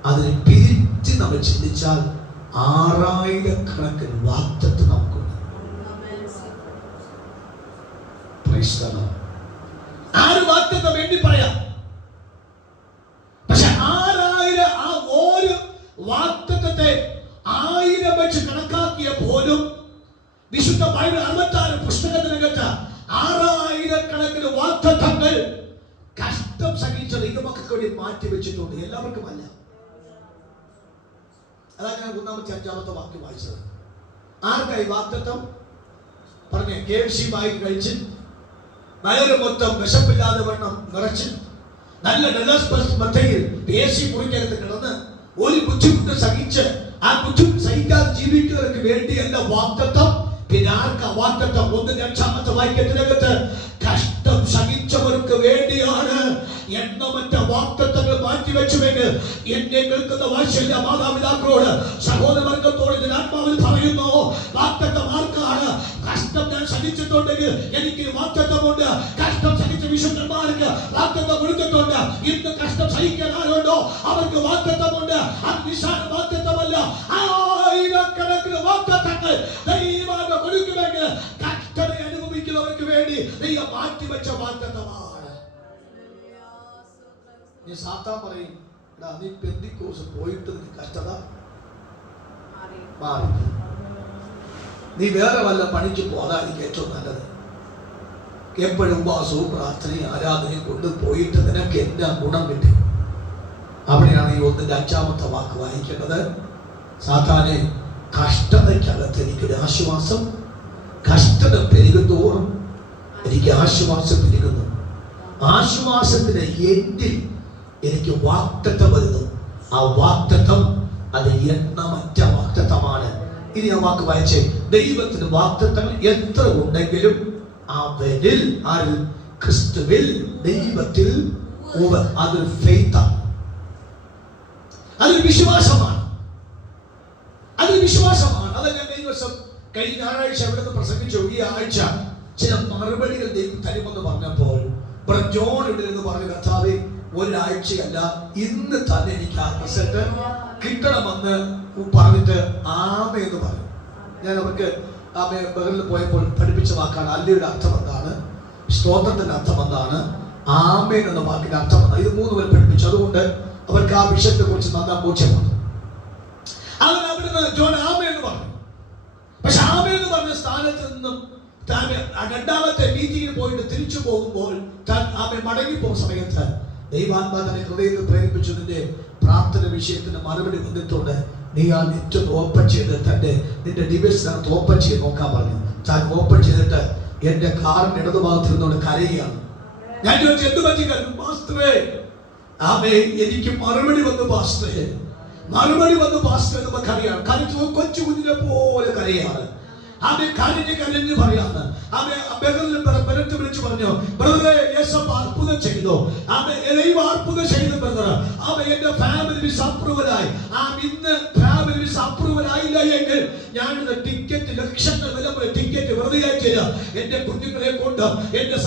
അതിന് പിരിച്ച് നമ്മൾ ചിന്തിച്ചാൽ 6000 വാഗ്ദത്തം നമുക്കുണ്ട്. 6 വാഗ്ദത്തം വേണ്ടി പറയാം. പക്ഷെ 6000 ആ ഓരോ വാഗ്ദത്തത്തെ 1000 വെച്ച് കണക്കാക്കിയ പോലും വിശുദ്ധ ബൈബിൾ 66 പുസ്തകത്തിനകത്ത് 6000 കണക്കിന് വാഗ്ദത്തങ്ങൾ കഷ്ടം സഹിച്ച ദൈവമക്കൾക്ക് വേണ്ടി മാറ്റി വെച്ചിട്ടുണ്ട്. എല്ലാവർക്കും അല്ല. അതാണ് ഞാൻ 1-5 വാക്യം വായിച്ചത്. ആർക്കായി വാഗ്ദത്തം? പറഞ്ഞേ, KFC വാങ്ങി കഴിച്ച് വയറ് മൊത്തം വിശപ്പില്ലാതെ വണ്ണം നിറച്ച് നല്ല ഡെലസ് മത്തയിൽ AC മുറിക്കകത്ത് കിടന്ന് ഒരു ബുദ്ധിമുട്ട് സഹിച്ച് ആ ബുദ്ധിമുട്ട് സഹിക്കാതെ ജീവിക്കുന്നവർക്ക് വേണ്ടിയല്ല വാഗ്ദത്തം. പിന്നെ ആർക്കാ വാഗ്ദത്തം? 1-5 വാക്യത്തിനകത്ത് കഷ്ടം സഹിച്ചവർക്ക് വേണ്ടിയാണ് എണ്ണമറ്റ വാഗ്ദത്തങ്ങൾ മാറ്റിവെച്ചുവെന്ന് എന്നെ കേൾക്കുന്ന വാത്സല്യ മാതാപിതാക്കളോട്, സഹോദരവർഗത്തോട് ഞാൻ ആത്മാവിൽ പറയുന്നു. വാഗ്ദത്തം ആർക്കാണ്? കഷ്ടം ഞാൻ സഹിച്ചിട്ടുണ്ടെങ്കിൽ എനിക്ക് വാഗ്ദത്തമുണ്ട്. കഷ്ടം സഹിച്ച വിശുദ്ധന്മാർക്ക് വാഗ്ദത്തം കൊടുത്തിട്ടുണ്ട്. ഇന്ന് കഷ്ടം സഹിക്കാൻ ആരുണ്ടോ അവർക്ക് വാഗ്ദത്തമുണ്ട്. അത് നിസ്സാര വാഗ്ദത്തമല്ല. 1000 വാഗ്ദത്തങ്ങൾ ദൈവം കൊടുക്കുമെങ്കിൽ കഷ്ടത അനുഭവിക്കുന്നവർക്ക് വേണ്ടി ദൈവം മാറ്റിവെച്ച വാഗ്ദത്തമാണ്. നീ സാത്താൻ പറയും, നീ പെന്തിക്കോസ് പോയിട്ട് കഷ്ടത മാറി, നീ വേറെ വല്ല പണിക്ക് പോകാതായിരിക്കും ഏറ്റവും നല്ലത്. എപ്പോഴും ഉപവാസവും പ്രാർത്ഥനയും ആരാധനയും കൊണ്ട് പോയിട്ട് നിനക്ക് എന്നാ ഗുണം കിട്ടി? അവിടെയാണ് ഈ 1-5 വാക്ക് വായിക്കേണ്ടത്. സാത്താനെ, കഷ്ടതയ്ക്കകത്ത് എനിക്കൊരു ആശ്വാസം. കഷ്ടത പെരുകുന്തോറും എനിക്ക് ആശ്വാസം പെരുകുന്നു. ആശ്വാസത്തിന് എന്തിൽ എനിക്ക് വാഗ്ദത്തം വരുന്നു. ആ വാഗ്ദത്തം അത് എണ്ണമറ്റ വാഗ്ദത്തമാണ്. ഇനി ആ വാക്ക് വായിച്ചേ. ദൈവത്തിന് വാഗ്ദത്തങ്ങൾ എത്ര ഉണ്ടെങ്കിലും അവരിൽ, ആരിൽ? ക്രിസ്തുവിൽ, ദൈവത്തിൽ അതൊരു ഫെയ്ത്താണ്, അതൊരു വിശ്വാസമാണ്, അതൊരു വിശ്വാസമാണ്. അത് ഞാൻ കഴിഞ്ഞ ഞായറാഴ്ച അവിടെ പ്രസംഗിച്ചു. ഈ ആഴ്ച ചില മറുപടികൾ ദൈവം തരുമെന്ന് പറഞ്ഞപ്പോൾ ജോൺ ഇവിടെ നിന്ന് പറഞ്ഞു, കർത്താവേ, ഒരാഴ്ചയല്ല ഇന്ന് തന്നെ എനിക്ക് ആ റിസൾട്ട് കിട്ടണമെന്ന് പറഞ്ഞിട്ട് ആമയെന്ന് പറഞ്ഞു. ഞാൻ അവർക്ക് ബഹറിൽ പോയപ്പോൾ പഠിപ്പിച്ച വാക്കാണ്. അല്ലയുടെ അർത്ഥം എന്താണ്? സ്തോത്രത്തിന്റെ അർത്ഥം എന്താണ്? ആമേൻ എന്ന വാക്കിന്റെ അർത്ഥം എന്താണ്? ഇത് 3 പേർ പഠിപ്പിച്ചു. അതുകൊണ്ട് അവർക്ക് ആ വിഷയത്തെ കുറിച്ച് നന്നാ ബോധ്യമാണ്. അവൻ അവിടുന്ന് ജോൺ ആമേന്ന് പറഞ്ഞു. പക്ഷെ ആമേന്ന് പറഞ്ഞ സ്ഥാനത്ത് നിന്നും താൻ 2ാമത്തെ മീറ്റിങ്ങിന് പോയിട്ട് തിരിച്ചു പോകുമ്പോൾ താൻ ആമേ മടങ്ങിപ്പോകുന്ന സമയത്ത് ദൈവാത്മാ തന്നെ ഹൃദയത്തിൽ പ്രേരിപ്പിച്ചതിന്റെ പ്രാർത്ഥന വിഷയത്തിന് മറുപടി വന്നിട്ടുണ്ട്. നീ ആ നെറ്റ് ഓപ്പൺ ചെയ്ത് നിന്റെ ഡിവൈസിനകത്ത് ഓപ്പൺ ചെയ്ത് നോക്കാൻ പറഞ്ഞു. താൻ ഓപ്പൺ ചെയ്തിട്ട് എന്റെ കാറിന്റെ ഇടതുഭാഗത്ത് നിന്നോട് കരയുകയാണ്. ഞാൻ ചോദിച്ചു, എന്ത് പറ്റി? പാസ്റ്ററേ, ആമേ, എനിക്ക് മറുപടി വന്നു പാസ്റ്ററേ, മറുപടി വന്നു പാസ്റ്റർ. നമുക്കറിയാം, കരച്ചു കൊച്ചു കുഞ്ഞിനെ പോലെ കരയാണ്. ആമേ കരഞ്ഞ് പറയാന്ന്. ആമേ ബെരത്ത് വിളിച്ചു പറഞ്ഞു, ബ്രദറെ യേശപ്പ അത്ഭുതം ചെയ്തു. ആമേ ദൈവം അത്ഭുതം ചെയ്തു ബ്രദർ. ആമേ എന്റെ ഫാമിലി വിസ് അപ്രൂവലായി. ഇന്ന് ഫാമിലി വിസ് അപ്രൂവൽ ആയില്ല എങ്കിൽ ഞാനിത് ടിക്കറ്റ് ലക്ഷങ്ങൾ വില ടിക്കറ്റ് വെറുതെ ആയിട്ടില്ല. എന്റെ കുഞ്ഞുങ്ങളെ കൊണ്ട് എന്റെ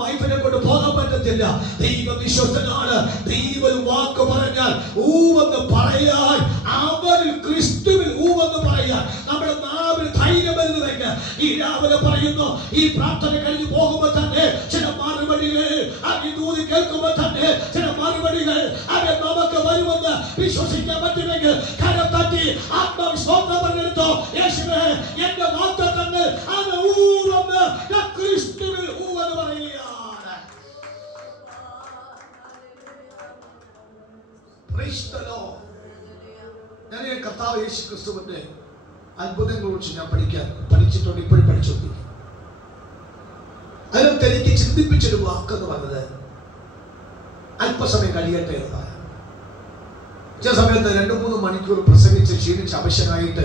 വൈഫിനെ കൊണ്ട് പോകാൻ പറ്റത്തില്ല. ദൈവം വിശ്വസ്തനാണ്. ദൈവം വാക്ക് പറഞ്ഞാൽ ഊവെന്ന് പറയാൻ, അവരിൽ ക്രിസ്തുവിൽ ഊവെന്ന് പറയാൻ നമ്മുടെ നാവിൽ ധൈര്യം വരുന്നുവെങ്കിൽ ഈ രാവിലെ പറയുന്നു, ഈ പ്രാർത്ഥന കഴിഞ്ഞ് പോകുമ്പോൾ തന്നെ ചില മറുപടികൾ ദൂതി കേൾക്കുമ്പോൾ തന്നെ ചില മറുപടികൾ അത് നമുക്ക് വരുമെന്ന് വിശ്വസിക്കാൻ പറ്റുമെങ്കിൽ കരം തട്ടി ആത്മവിശ്വാസം പറഞ്ഞെടുത്തോ. യേശുവേ എന്റെ വാഗ്ദത്തങ്ങൾ അത് ഊവെന്ന് ക്രിസ്തുവിൽ ഊവെന്ന് പറയുകയാണ്. ഞാൻ കർത്താവ് യേശു ക്രിസ്തുവിന്റെ അത്ഭുതങ്ങളെ കുറിച്ച് ഞാൻ പഠിച്ചിട്ടുണ്ട്, ഇപ്പോഴും പഠിച്ചുകൊണ്ടിരിക്കും. അതിനകത്ത് എനിക്ക് ചിന്തിപ്പിച്ചൊരു വാക്കെന്ന് പറഞ്ഞത് അല്പസമയം കഴിയട്ടെ എന്നതാണ്. ചില സമയത്ത് 2-3 മണിക്കൂർ പ്രസംഗിച്ച് ക്ഷീണിച്ച് അവശനായിട്ട്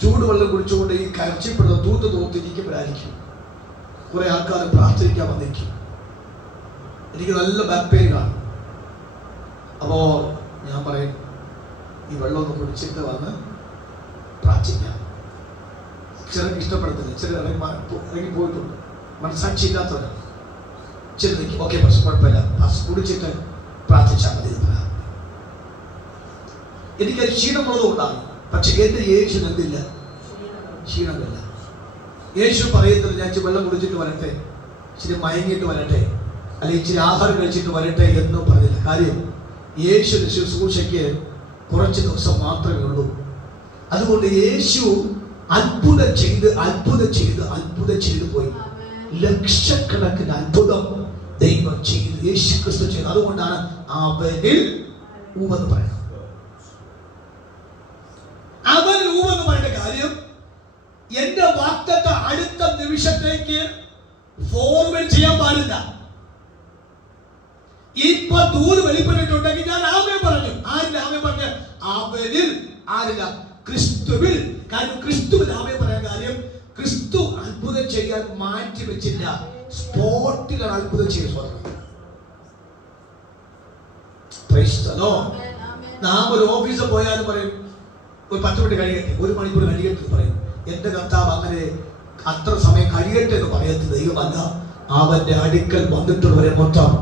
ചൂടുവെള്ളം കുടിച്ചുകൊണ്ട് ഈ കരച്ചിപ്പെടുന്ന തൂത്തിരിക്കുമ്പോഴായിരിക്കും കുറെ ആൾക്കാർ പ്രാർത്ഥിക്കാൻ വന്നിരിക്കും. എനിക്ക് നല്ല ബാക്ക് പെയിൻ കാണും. അപ്പോ ഞാൻ പറയും, ഈ വെള്ളം ഒന്ന് കുടിച്ചിട്ട് വന്ന് പ്രാർത്ഥിക്കാം. ചിലർക്ക് ഇഷ്ടപ്പെടുന്നില്ല, ചിലർ ഇറങ്ങി പോയിട്ടുണ്ട്, മനസ്സാക്ഷി ഇല്ലാത്തവരാണ്. ചിലർക്ക് ഓക്കെ പക്ഷെ കുഴപ്പമില്ല, കുടിച്ചിട്ട് പ്രാർത്ഥിച്ചാൽ മതി. എനിക്കത് ക്ഷീണമുള്ളത് കൊണ്ടാണ്. പക്ഷെ എന്റെ യേശുവിന് എന്തില്ല? ക്ഷീണമില്ല. യേശു പറയത്തില്ല ഞാൻ ഇച്ചിരി വെള്ളം കുടിച്ചിട്ട് വരട്ടെ, ഇച്ചിരി മയങ്ങിയിട്ട് വരട്ടെ, അല്ലെങ്കിൽ ഇച്ചിരി ആഹാരം കഴിച്ചിട്ട് വരട്ടെ എന്നും പറഞ്ഞില്ല. കാര്യം യേശുവിന്റെ ശുശ്രൂഷയ്ക്ക് കുറച്ച് ദിവസം മാത്രമേ ഉള്ളൂ. അതുകൊണ്ട് യേശു അത്ഭുതം ചെയ്ത് പോയി. ലക്ഷക്കണക്കിന് അത്ഭുതം ദൈവം ചെയ്തു, യേശു ക്രിസ്തു ചെയ്തു. അതുകൊണ്ടാണ് അവനിൽ ഊവെന്ന് പറയുന്നത്. അവനിൽ ഊവെന്ന് പറയുന്ന കാര്യം എന്റെ വാഗ്ദത്തം അടുത്ത നിമിഷത്തേക്ക് ഫോർവേഡ് ചെയ്യാൻ പാടില്ല. ഇപ്പൊ ദൂര് വെളിപ്പെട്ടിട്ടുണ്ടെങ്കിൽ ഞാൻ ആമേൻ പറഞ്ഞു. ആരില്ല ആമേൻ പറഞ്ഞു? അവനിൽ. ആരില്ല? ക്രിസ്തുവിൽ. കാരണം ക്രിസ്തുവിൽ ആമേൻ പറയാൻ കാര്യം ക്രിസ്തു അത്ഭുതം ചെയ്യാൻ മാറ്റി വെച്ചില്ല, സ്പോട്ടിലാണ് അത്ഭുതം ചെയ്തു. നാം ഒരു ഓഫീസിൽ പോയാലും പറയും ഒരു 10 മിനിറ്റ് കഴിയട്ടെ, 1 മണിക്കൂർ കഴിയട്ടെ പറയും. എന്റെ കർത്താവ് അങ്ങനെ അത്ര സമയം കഴിയട്ടെ എന്ന് പറയത്ത് ദൈവമല്ല. അവന്റെ അടുക്കൽ വന്നിട്ടുള്ളവരെ മൊത്തം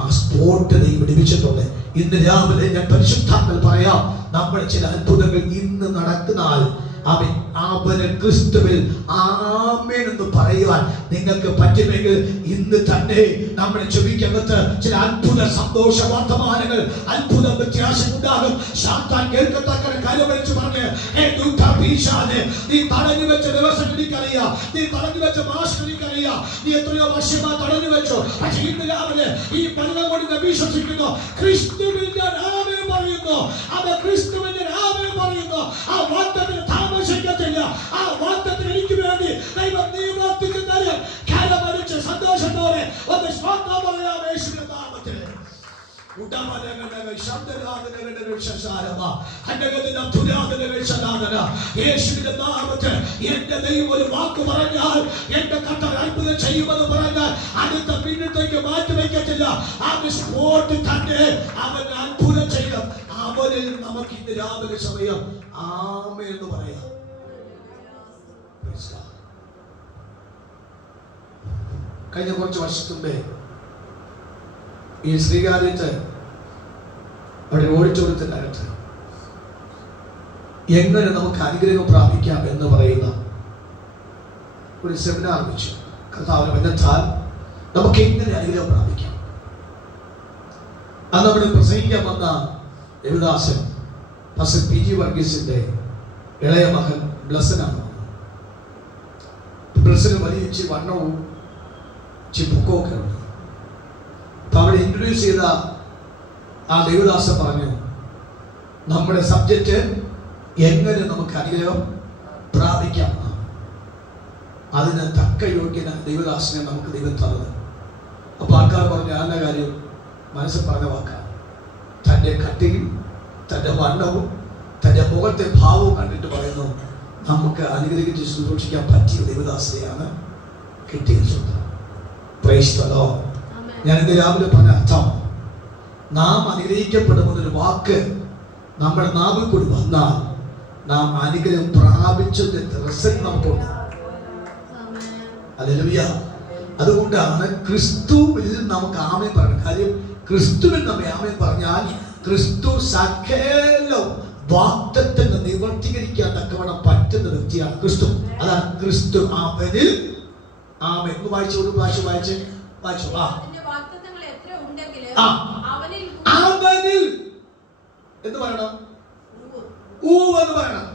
ആ സ്പോട്ട് ദൈവം ലഭിച്ചിട്ടുണ്ട്. ഇന്ന് രാവിലെ ഞാൻ പരിശുദ്ധാത്മാവിൽ പറയാം, നമ്മൾ ചില അത്ഭുതങ്ങൾ ഇന്ന് നടക്കുന്നാൽ അവന് ക്രിസ്തുവിൽ ആമേൻ എന്ന് പറയുവാൻ നിങ്ങൾക്ക് പറ്റുമെങ്കിൽ ഇന്ന് തന്നെ നമ്മുടെ ചെവിക്കകത്ത് ചില അത്ഭുത സന്തോഷ വർത്തമാനങ്ങൾ, അത്ഭുത വ്യത്യാസം ഉണ്ടാകും. സാത്താൻ കേൾക്കത്തക്ക കാര്യം വിളിച്ചു പറഞ്ഞ്, നീ തടഞ്ഞു വെച്ച ദിവസം എനിക്കറിയാം, നീ തടഞ്ഞു വെച്ച മാസം എനിക്കറിയാം, നീ എത്രയോ വർഷമാ തടഞ്ഞു വെച്ചു. പക്ഷെ ഇന്ന് രാവിലെ ഈ വെള്ളം കൊണ്ട് വിശ്വസിക്കുന്നു, ക്രിസ്തുവിന്റെ ആമേൻ പറയുന്നു, അത് ക്രിസ്തുവിന്റെ ആമേൻ പറയുന്നു. ആ വാഗ്ദത്തത്തിന് താമസിക്കത്തില്ല. ആ വാഗ്ദത്തത്തിന് എനിക്ക് വേണ്ടി ദൈവം നിവർത്തിക്കുന്നത് കരമടിച്ച് സന്തോഷത്തോടെ ഒന്ന് സ്തോത്രം പറയാം യേശുവിന്റെ നാമത്തിൽ. യേശുവിന്റെ നാമത്തിൽ എന്റെ ദൈവം ഒരു വാക്ക് പറഞ്ഞാൽ, എന്റെ കർത്താവ് അത്ഭുതം ചെയ്യുമെന്ന് പറഞ്ഞാൽ അടുത്ത മിനിറ്റേക്ക് മാറ്റി വയ്ക്കത്തില്ല. അവൻ സ്പോട്ടിൽ തന്നെ അവൻ അത്ഭുതം ചെയ്യും. അവനിൽ നമുക്ക് ഇന്ന് രാവിലെ സമയം ആമേൻ എന്ന് പറയാം. കഴിഞ്ഞ കുറച്ച് വർഷത്തുമ്പേ ഈ ശ്രീകാര്യത്ത് അവിടെ ഓഡിറ്റോറിയത്തിനകത്ത് എങ്ങനെ നമുക്ക് അനുഗ്രഹം പ്രാപിക്കാം എന്ന് പറയുന്ന ഒരു സെമിനാർ വെച്ചു. കർത്താവിന്റെ ബന്ധത്താൽ നമുക്ക് എങ്ങനെ അനുഗ്രഹം പ്രാപിക്കാം. അത് അവിടെ പ്രസംഗിക്കാൻ വന്ന ദേവദാസൻ ഫാസ്റ്റർ PG വർഗീസിന്റെ ഇളയ മകൻ ബ്ലസ്സനാണ്. ബ്ലസ്സിന് വലിയ വണ്ണവും പൊക്കമൊക്കെ ഉണ്ട്. അപ്പൊ അവിടെ ഇൻട്രൊഡ്യൂസ് ചെയ്ത ആ ദേവദാസൻ പറഞ്ഞു, നമ്മുടെ സബ്ജക്റ്റ് എങ്ങനെ നമുക്ക് അനുഗ്രഹം പ്രാപിക്കാം. അതിന് തക്ക യോഗ്യന ദേവദാസനെ നമുക്ക് ദൈവം തന്നത്. അപ്പൊ ആൾക്കാർ പറഞ്ഞു, ആ കാര്യം മനസ്സിൽ പറഞ്ഞ വാക്കാണ്. തൻ്റെ കട്ടിയും തൻ്റെ വണ്ണവും തൻ്റെ മുഖത്തെ ഭാവവും കണ്ടിട്ട് പറയുന്നു, നമുക്ക് അനുഗ്രഹിച്ച് ശുശ്രൂഷിക്കാൻ പറ്റിയ ദൈവദാസനെയാണ് കിട്ടിയത്. Price the Lord. ഞാൻ ഇന്ന് രാവിലെ പറഞ്ഞ അർത്ഥം, നാം അനുഗ്രഹിക്കപ്പെടുമെന്നൊരു വാക്ക് നമ്മുടെ നാവിൽ കൂടി വന്നാൽ നാം അനുഗ്രഹം പ്രാപിച്ചതിന്റെ റിസൾട്ട് നമുക്കുണ്ട്. ഹല്ലേലൂയ. അതുകൊണ്ടാണ് ക്രിസ്തുവിൽ നമുക്ക് ആമേൻ പറയണം. കാര്യം ക്രിസ്തുവിൽ നമ്മെ ആമേൻ പറഞ്ഞാൽ ക്രിസ്തു സകല വാഗ്ദത്തങ്ങൾ നിവർത്തീകരിക്കാൻ തക്കവണ്ണം പറ്റുന്ന വ്യക്തിയാണ് ക്രിസ്തു. അതാണ് ക്രിസ്തു അവനിൽ ആമേൻ. വായിച്ചു ഒരു പ്രാവശ്യം വായിച്ചു. അവനിൽ എന്ന് പറയണം, ഊവെന്ന് പറയണം.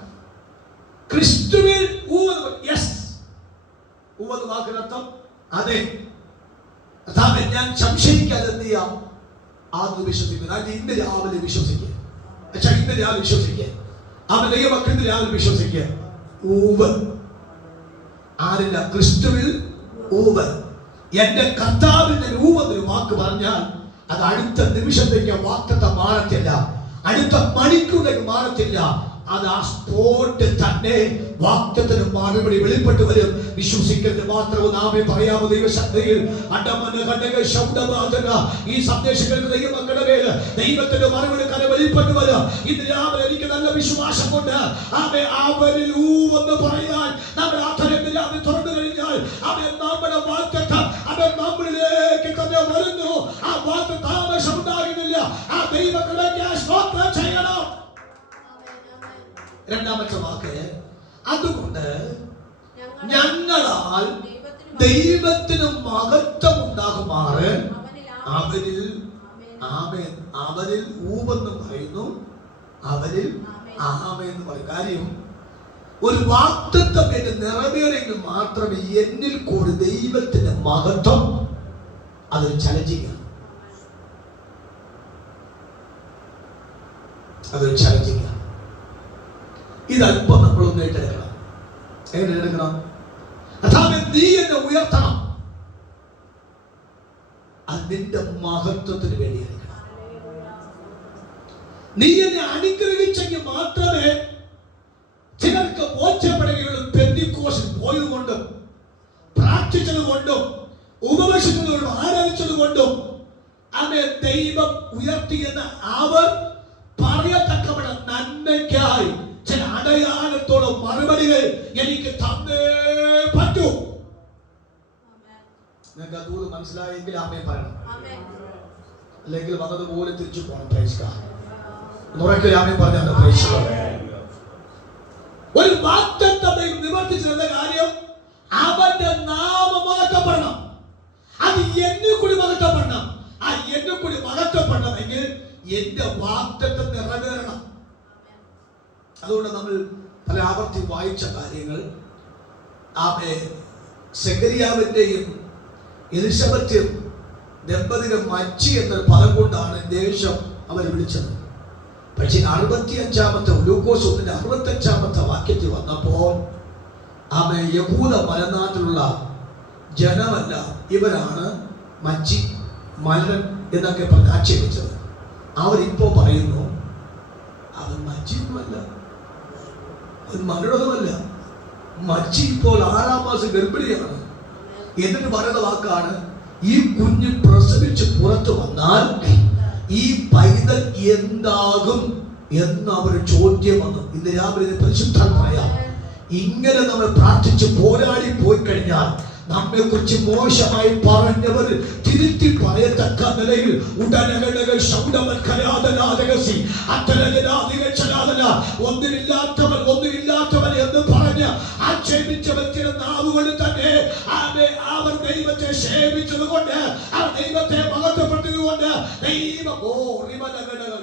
ക്രിസ്തുവിൽ ഊവെന്ന്. യെസ്, ഊവെന്ന് വാക്കിനർത്ഥം അതെ. ഞാൻ സംശയിക്കാതെ എന്ത് ചെയ്യാം? അത് വിശ്വസിക്കുന്നു. അത് ഇന്ന് രാവിലെ വിശ്വസിക്കുക. ഇന്ന് രാവിലെ വിശ്വസിക്കുക. അവൻ ദൈവമക്കൾ ഇന്ന് രാവിലെ വിശ്വസിക്കുക. ഊവ് ആരില്ല? ക്രിസ്തുവിൽ ഊവ്. എന്റെ കർത്താവിൽ ഞാൻ ഊവെന്നൊരു വാക്ക് പറഞ്ഞാൽ അത് അടുത്ത നിമിഷത്തേക്ക് വാക്തത്വം മാറത്തില്ല, അടുത്ത മണിക്കൂറിലേക്ക് മാറത്തില്ല. അത് ആ സ്പോട്ട് തന്നെ വാക്തത്തിന് മറുപടി വെളിപ്പെട്ട് വരും. വിശ്വസിക്കരുത് മാത്രവും നാമേ പറയാമോ ദൈവശക്തിയിൽ ഈ സന്ദേശങ്ങൾക്ക് ദൈവമക്കളുടെ മേൽ ദൈവത്തിന്റെ മറുപടി കര വെളിപ്പെട്ട് വരും. ഇന്ന് രാവിലെ എനിക്ക് നല്ല വിശ്വാസം കൊണ്ട് അവനിൽ ഊവെന്ന് പറയാൻ നമ്മുടെ ആധരത്തിൽ അവൻ തുറന്നു കഴിഞ്ഞാൽ അവൻ നമ്മുടെ വാക്തത്വം അവൻ നമ്മളിലേക്ക് തന്നെ വരുന്നു. ആ വാക്ക് താമസം ഉണ്ടാകുന്നില്ല. ആ ദൈവത്തിലേക്ക് സ്തോത്രം ചെയ്യണം. രണ്ടാമത്തെ വാക്ക്, അതുകൊണ്ട് ഞങ്ങളാൽ ദൈവത്തിന് മഹത്വം ഉണ്ടാകുമാറ് അവരിൽ ആമേൻ. അവരിൽ ഊവെന്ന് പറയുന്നു, അവരിൽ ആമേൻ എന്ന് പറയും. കാര്യം ഒരു വാഗ്ദത്തം എന്ന് നിറവേറെങ്കിൽ മാത്രമേ എന്നിൽ കൂടി ദൈവത്തിന്റെ മഹത്വം അതൊരു ചലഞ്ചിങ്ങാണ്. അതൊരു ചലഞ്ചിങ്ങാണ്. ഇതല്പം നമ്മളൊന്ന് ഏറ്റെടുക്കണം. എങ്ങനെ എടുക്കണം? അതായത് നീ എന്നെ ഉയർത്തണം, അത് നിന്റെ മഹത്വത്തിന് വേണ്ടിയായിരിക്കണം. നീ എന്നെ അനുഗ്രഹിച്ചെങ്കിൽ മാത്രമേ ചിലർക്ക് ബോധ്യപ്പെടുകയുള്ളൂ. പെന്തിക്കോസിൽ പോയത് കൊണ്ടും പ്രാർത്ഥിച്ചത് കൊണ്ടും ഉപവസിച്ചതുകൊണ്ടും ആരാധിച്ചത് കൊണ്ടും അവനെ ദൈവം ഉയർത്തിയെന്ന് അവർ പറയത്തക്കവണ്ണം നന്മയ്ക്കായി ചില അടയാളത്തോളം മറുപടികൾ എനിക്ക് തന്നേ പറ്റൂ. നിങ്ങൾക്ക് അതുപോലെ മനസ്സിലായെങ്കിൽ ആമേൻ പറയണം. അല്ലെങ്കിൽ വന്നതുപോലെ തിരിച്ചു പോകണം. Praise God. ഉറക്കെ ആമേൻ പറഞ്ഞാൽ പ്രൈസ് ഗോഡ്. ഒരു വാഗ്ദത്തം നിവർത്തിച്ചിരുന്ന കാര്യം അവന്റെ നാമം മഹത്വപ്പെടണം. അത് എന്നെ കൂടി മഹത്വപ്പെടണം. ആ എന്നെ കൂടി മഹത്വപ്പെടണമെങ്കിൽ എന്റെ വാഗ്ദത്തം നിറവേറണം. അതുകൊണ്ട് നമ്മൾ പല ആവർത്തി വായിച്ച കാര്യങ്ങൾ സെഖരിയാവിന്റെയും എലിസബത്തും ദമ്പതികൾ മച്ചി എന്നൊരു പദം കൊണ്ടാണ് ദേശം അവർ വിളിച്ചത്. പക്ഷേ 65 ലൂക്കോസ് 1:65 വാക്യത്തിൽ വന്നപ്പോൾ യഹൂദ മലനാട്ടിലുള്ള ജനമല്ല, ഇവരാണ് മച്ചി മലൻ എന്നൊക്കെ പറഞ്ഞ് ആക്ഷേപിച്ചത്. അവരിപ്പോ പറയുന്നു അവൻ മച്ചിയുമല്ല, അവൻ മലടതുമല്ല. മച്ചി ഇപ്പോൾ 6-ാം മാസം ഗർഭിണിയാണ്. എന്നിട്ട് പറയുന്ന വാക്കാണ്, ഈ കുഞ്ഞ് പ്രസവിച്ച് പുറത്തു വന്നാൽ ഈ പൈതൽ എന്താകും എന്ന് അവർ ചോദ്യം വന്നു. ഇന്ന് രാവിലെ പരിശുദ്ധൻ പറയാം, ഇങ്ങനെ നമ്മൾ പ്രാർത്ഥിച്ച് പോരാടി പോയി കഴിഞ്ഞാൽ നമ്മെ കുറിച്ച് മോശമായി പറഞ്ഞവർ തിരുത്തി പറയത്തക്ക നിലയിൽ ഒന്നുമില്ലാത്തവൻ എന്ന് പറഞ്ഞ് ആക്ഷേപിച്ച വ്യക്തിയുടെ നാവുകളിൽ തന്നെ അവർ ദൈവത്തെ സേവിച്ചത് കൊണ്ട്, അവർ ദൈവത്തെ മഹത്വപ്പെട്ടത് കൊണ്ട്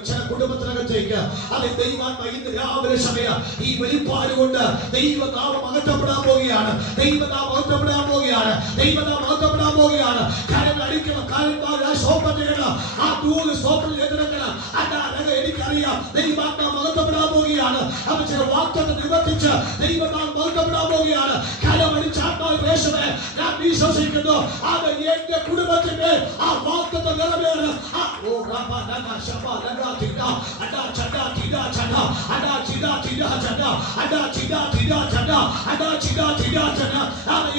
ചില കുടുംബത്തിനകത്തേക്ക് അത് ദൈവാത്മ ഇന്ന് രാവിലെ സമയം ഈ വെളിപ്പാട് കൊണ്ട് ദൈവനാമം മഹത്വപ്പെടാൻ പോവുകയാണ്. ദൈവനാമം മഹത്വപ്പെടാൻ പോവുകയാണ്. ദൈവനാമം മഹത്വപ്പെടാൻ പോവുകയാണ്. കാര്യങ്ങൾ അടിക്കണം, കാര്യങ്ങൾ സ്തോത്രം ചെയ്യണം. ആ ദൂത് സ്തോത്രം ചെയ്തിടക്കണം. അല്ലാതെ എനിക്കറിയാം ദൈവാത്മ മഹത്വപ്പെടാൻ പോവുകയാണ്. അവർ ചില വാഗ്ദത്തം നിവർത്തിച്ച് ദൈവനാമം മഹത്വപ്പെടാൻ പോവുകയാണ്. കാലം അടിച്ച് ആത്മാവ് പ്രേക്ഷകരെ ഞാൻ വിശ്വസിക്കുന്നു, അത് എന്റെ കുടുംബത്തിന്റെ ആ വാഗ്ദത്തം നിറവേറും.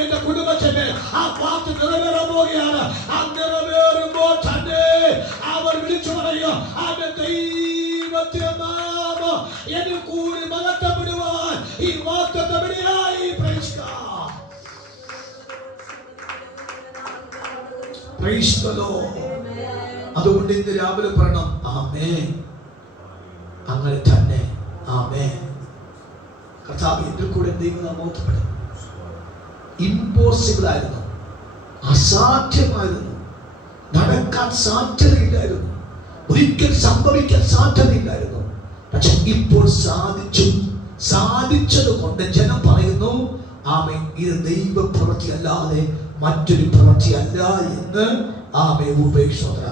എന്റെ കുടുംബത്തിന്റെ ആ വാക്ക് നിറവേറാൻ പോവുകയാണ്. ആ നിറവേറുമ്പോൾ തന്നെ അവർ വിളിച്ചു പറയുക, അവന്റെ ദൈവത്തിന്റെ നാമം എന്നിൽ കൂടി മഹത്വപ്പെടുവാൻ ഈ വാഗ്ദത്തമിടിയായി. Praise God, praise the Lord. അതുകൊണ്ട് ഇന്ന് രാവിലെ പറയണം, ആമേൻ, അങ്ങനെ തന്നെ, ആമേൻ. കർത്താവ് എന്നിൽ കൂടെ ദൈവം മഹത്വപ്പെടും. ഇമ്പോസിബിൾ ആയിരുന്നു, അസാധ്യമായിരുന്നു, നടക്കാൻ സാധ്യതയില്ലായിരുന്നു, ഒരിക്കൽ സംഭവിക്കാൻ സാധ്യതയില്ലായിരുന്നു. പക്ഷെ ഇപ്പോൾ സാധിച്ചു. സാധിച്ചത് കൊണ്ട് ജനം പറയുന്നു, ആമേൻ, ഇത് ദൈവ പ്രവൃത്തി അല്ലാതെ മറ്റൊരു പ്രവൃത്തി അല്ല എന്ന്. ആമേൻ, ഉപേക്ഷോത്ര.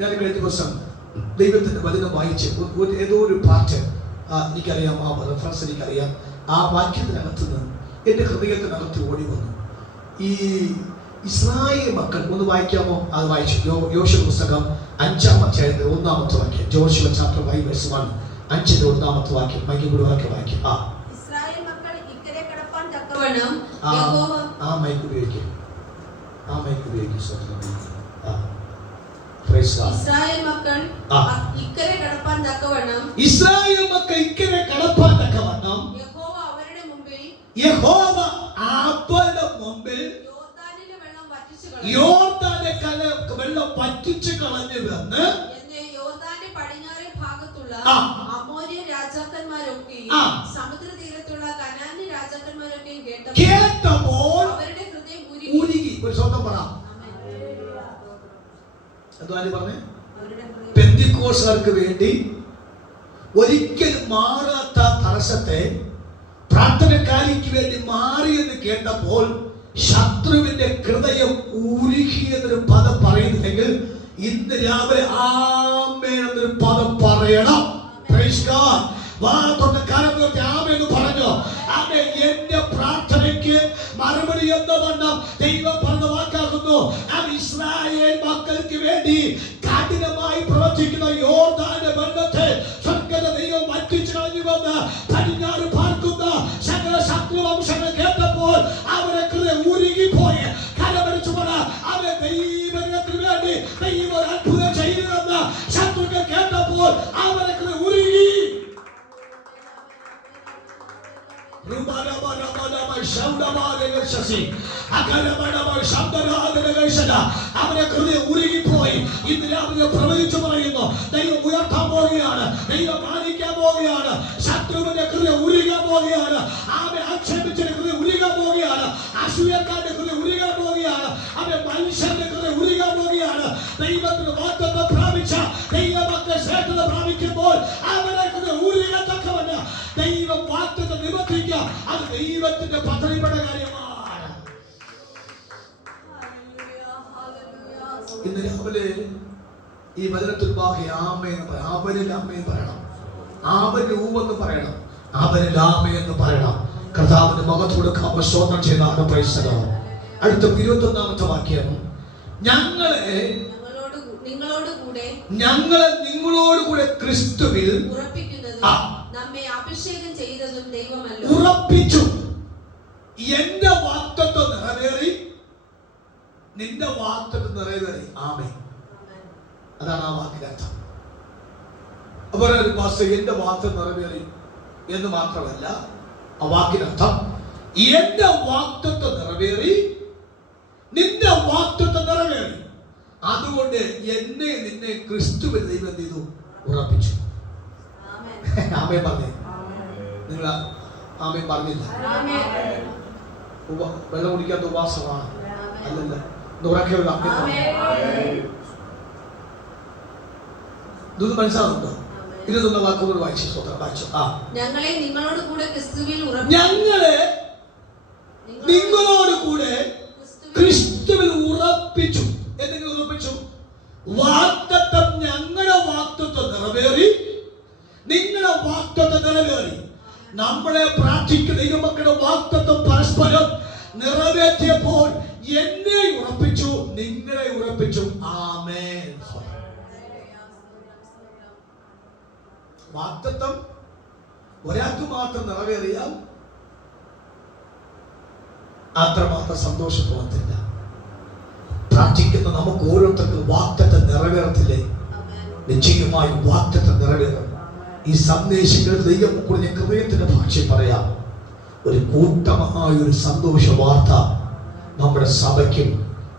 ഞാൻ കഴിഞ്ഞ ദിവസം ദൈവത്തിന്റെ വചനം വായിച്ച് ഏതോ ഒരു പാർട്ട് എനിക്കറിയാം, ആ റെഫറൻസ് എനിക്കറിയാം. ആ വാക്യത്തിനകത്ത് നിന്ന് എൻ്റെ ഹൃദയത്തിനകത്ത് ഓടി വന്നു. ഈ ഇസ്രായേൽ മക്കൾ, ഒന്ന് വായിക്കാമോ? അത് വായിച്ചു. യോശുവ പുസ്തകം 5-ാം അധ്യായത്തിൽ 1-ാമത്തെ വാക്യം. ജോഷുവ ചാപ്റ്റർ 5:1, 5-ന്റെ 1-ാമത്തെ വാക്യം. മൈക്ക് കൂടെ വായിക്കും. ഇസ്രായേൽ മക്കൾ ഇക്കരെ കടപ്പാൻ തക്കവണ്ണം ആ മൈക്ക് ഉപയോഗിക്കും. ഇസ്രായേൽ മക്കൾ ഇക്കരെ കടപ്പാൻ തക്കവണ്ണം യഹോവ അവരുടെ മുമ്പിൽ യോർദാനെ വെള്ളം വറ്റിച്ചു കളഞ്ഞുവെന്ന് യോർദാന്റെ പടിഞ്ഞാറേ ഭാഗത്തുള്ള അമോര്യ രാജാക്കന്മാരൊക്കെയും സമുദ്രതീരത്തുള്ള കനാന്യ രാജാക്കന്മാരൊക്കെയും കേട്ടപ്പോൾ അവരുടെ ഹൃദയം ഉരുകി. ഒരു സ്വന്തം പറ. പറഞ്ഞേ, പെന്തിക്കോസ്തുകാർക്ക് വേണ്ടി ഒരിക്കലും മാറാത്ത തടസ്സത്തെ പ്രാർത്ഥനക്കാരിക്ക് വേണ്ടി മാറിയെന്ന് കേട്ടപ്പോൾ ശത്രുവിന്റെ ഹൃദയം ഉരുകിയെന്നൊരു പദം പറയുന്നുണ്ടെങ്കിൽ ഇന്ന് രാവിലെ ആമേൻ എന്നൊരു പദം പറയണം. Praise God. വാതൊന്ന് കരമുയർത്തി ആമേൻ എന്ന് പറഞ്ഞു. ആമേൻ. എന്റെ പ്രാർത്ഥനയ്ക്ക് മറുപടി എന്ന വണ്ണം ദൈവം പറഞ്ഞ വാക്കാകുന്നു. ഇസ്രായേൽ മക്കൾക്ക് വേണ്ടി കഠിനമായി പ്രവർത്തിക്കുന്ന യോർദാന്റെ ബന്ധത്തെ സ്വർഗ്ഗ ദൈവം വറ്റിച്ചു കളഞ്ഞുവെന്ന് പടിഞ്ഞാറ് പാർക്കുന്ന സകല ശത്രുവംശങ്ങൾ കേട്ടപ്പോൾ അവരെ ഹൃദയം ഉരുകിപ്പോയി. കരമടിച്ചു പറ, അവരെ ദൈവത്തിന് വേണ്ടി ദൈവം അത്ഭുതം ചെയ്യുമെന്ന് ശത്രുക്കൾ കേട്ടപ്പോൾ അവരെ ഹൃദയം ഉരുകി. അവരെ ഹൃദയം ഉരുകിപ്പോയി. ഇന്ന് രാവിലെ പ്രവചിച്ചു പറയുന്നു, ദൈവം ഉയർത്താൻ പോവുകയാണ്, ദൈവം മാനിക്കാൻ പോവുകയാണ്, ശത്രുവിന്റെ ഹൃദയം ഉരുകാൻ പോവുകയാണ്, അവരെ ആക്ഷേപിച്ചതിന്റെ ഹൃദയം ഉരുകാൻ പോവുകയാണ്, അസൂയക്കാരുടെ ഹൃദയം ഉരുകാൻ പോവുകയാണ്, അവരെ മനുഷ്യന്റെ ഹൃദയം ഉരുകാൻ പോവുകയാണ്. ദൈവത്തിന് വാഗ്ദത്തം പ്രാപിച്ച ദൈവമക്കൾ ശ്രേഷ്ഠത പ്രാപിക്കുമ്പോൾ അവരെ ഹൃദയം ഉരുകത്തക്കവണ്ണം ദൈവം വാഗ്ദത്തം നിവർത്തിക്കുക. അത് ദൈവത്തിന്റെ പദ്ധതിപ്പെട്ട കാര്യമാണ്. ഇന്ന് രാവിലെ ഈ വചനത്തിൽ അവനിൽ അമ്മയെന്ന് പറയണം, അവന് ഊവെന്ന് പറയണം, അവനിൽ അമ്മയെന്ന് പറയണം. കർത്താവിന് മുഖത്ത് കൊടുക്കാൻ സ്വന്തം ചെയ്താണ്. Price the Lord. അടുത്ത 21-ാമത്തെ വാക്യം, ഞങ്ങളെ നിങ്ങളോടുകൂടെ ക്രിസ്തുവിൽ നമ്മെ അഭിഷേകം ചെയ്തതും ദൈവമല്ലോ. ഉറപ്പിച്ചു. എന്റെ വാഗ്ദത്തം നിറവേറി, നിന്റെ വാഗ്ദത്തം നിറവേറി. ആമേൻ. അതാണ് ആ വാക്കിന്റെ അർത്ഥം. അപ്പോൾ എന്റെ വാഗ്ദത്തം നിറവേറി എന്ന് മാത്രമല്ല, ആ വാക്കിനർത്ഥം എന്റെ വാഗ്ദത്തം നിറവേറി, നിന്റെ വാഗ്ദത്തം നിറവേറി. അതുകൊണ്ട് എന്നെ നിന്നെ ക്രിസ്തുവിൽ ദൈവം എന്ത് ചെയ്തു? ഉറപ്പിച്ചു. ആമേൻ പറഞ്ഞേ. നിങ്ങൾ ആമേൻ പറഞ്ഞില്ല. വെള്ളം കുടിക്കാത്ത ഉപവാസമാണ് അല്ലല്ല. ഉറക്കെയുള്ള ഇതൊന്നും മനസ്സിലാവുന്നുണ്ടോ? 21 വാക്കുകൾ വായിച്ചു. സ്വന്തം വായിച്ചു. ഞങ്ങളെ നിങ്ങളോട് കൂടെ ക്രിസ്തുവിൽ ഉറപ്പിച്ചു. എന്തെങ്കിലും ഉറപ്പിച്ചു? വാഗ്ദത്തം, ഞങ്ങളുടെ വാഗ്ദത്തം നിറവേറി, നിങ്ങളുടെ വാഗ്ദത്തം നിറവേറി. നമ്മളെ പ്രാർത്ഥിക്കുന്ന ദൈവമക്കളുടെ വാഗ്ദത്തം പരസ്പരം നിറവേറ്റിയപ്പോൾ എന്നെ ഉറപ്പിച്ചു, നിങ്ങളെ ഉറപ്പിച്ചു. ആമേൻ. വാഗ്ദത്തം ഒരാൾക്ക് മാത്രം നിറവേറിയാൽ അത്രമാത്രം സന്തോഷം പോകത്തില്ല. പ്രാർത്ഥിക്കുന്ന നമുക്ക് ഓരോരുത്തർക്കും വാഗ്ദത്തം നിറവേറത്തില്ലേ? നിശ്ചയമായും വാഗ്ദത്തം നിറവേറും. ഈ സന്ദേശങ്ങൾ ദൈവം കൂടി ഹൃദയത്തിന്റെ ഭാഷയിൽ പറയാം. ഒരു കൂട്ടമായ ഒരു സന്തോഷ വാർത്ത നമ്മുടെ സഭയ്ക്കും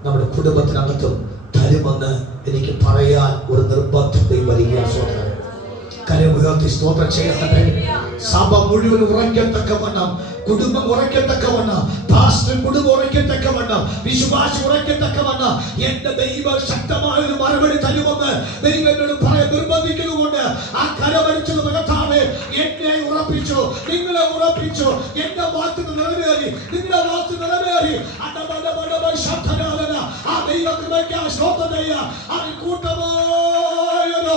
നമ്മുടെ കുടുംബത്തിനകത്തും തരുമെന്ന് എനിക്ക് പറയാൻ ഒരു നിർബന്ധത്തിൽ വരികയാണ്. കരമുയർത്തി സ്തോത്രം ചെയ്യട്ടെ. സഭ മുഴുവൻ ഉറയ്ക്കത്തക്കവണ്ണം, കുടുംബം ഉറയ്ക്കത്തക്കവണ്ണം, പാസ്റ്റർ കുടുംബം ഉറയ്ക്കത്തക്കവണ്ണം, വിശ്വാസം ഉറയ്ക്കത്തക്കവണ്ണം എന്റെ ദൈവം ശക്തമായ ഒരു മറുപടി തരുമെന്ന് ദൈവം എന്നോട് പറയാൻ നിർബന്ധിക്കുന്നതുകൊണ്ട് ആ കരമരിച്ചത് കർത്താവേ എന്നെ ഉറപ്പിച്ചു, നിങ്ങളെ ഉറപ്പിച്ചു. എന്റെ വാക്ക് നിറവേറി, നിങ്ങളുടെ വാക്ക് നിറവേറി. ആ ദൈവകൃപയ്ക്ക് സ്തോത്രം ചെയ്യുക. അവൻ കൂട്ടമായൊരു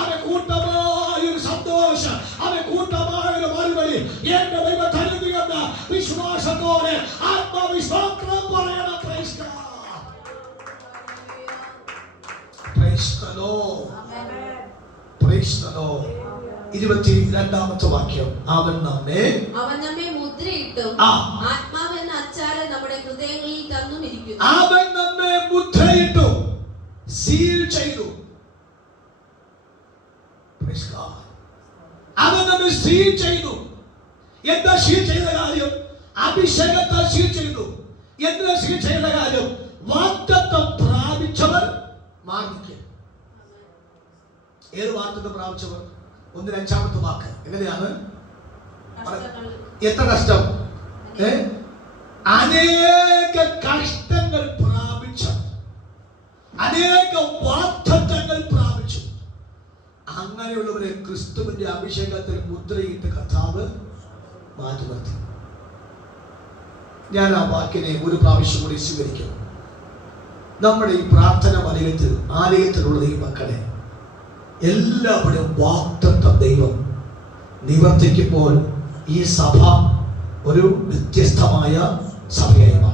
അവൻ കൂട്ടമായൊരു സന്തോഷം, അവൻ കൂട്ടമായൊരു മറുപടി എന്റെ ദൈവം തരുന്നുവെന്ന വിശ്വാസത്തോടെ ആത്മവിശ്വാസം പറയണം. Praise the Lord. Praise the Lord. 22ാമത്തെ വാക്യം. അവൻ നമ്മെ മുദ്രയിട്ടും ആത്മാവെന്ന അച്ചാരം നമ്മുടെ ഹൃദയങ്ങളിൽ തന്നുമിരിക്കുന്നു. അവൻ നമ്മെ മുദ്രയിട്ടു, സീൽ ചെയ്തു. Praise God. അവൻ നമ്മെ സീൽ ചെയ്തു. എന്താ സീൽ ചെയ്ത കാര്യം? അഭിഷേകത്താൽ സീൽ ചെയ്തു. എന്താ സീൽ ചെയ്ത കാര്യം? വാഗ്ദത്തം പ്രാപിച്ചവർ മാർഗിക്കും. ഏത് വാഗ്ദത്തം പ്രാപിച്ചവർ? 1-5 വാക്ക് എങ്ങനെയാണ്? എത്ര കഷ്ടം? അനേക കഷ്ടങ്ങൾ പ്രാപിച്ച, അനേക വാഗ്ദത്തങ്ങൾ പ്രാപിച്ചു. അങ്ങനെയുള്ളവരെ ക്രിസ്തുവിന്റെ അഭിഷേകത്തിൽ മുദ്രയിട്ട് കർത്താവ് മാറ്റി നിർത്തി. ഞാൻ ആ വാക്കിനെ ഒരു പ്രാവശ്യം കൂടി സ്വീകരിക്കുന്നു. നമ്മുടെ ഈ പ്രാർത്ഥന ആലയത്തിലുള്ള ഈ മക്കളെ എല്ലാവരും വാഗ്ദത്തം ദൈവം നിവർത്തിക്കുമ്പോൾ ഈ സഭ ഒരു വ്യത്യസ്തമായ സഭയായി മാറും.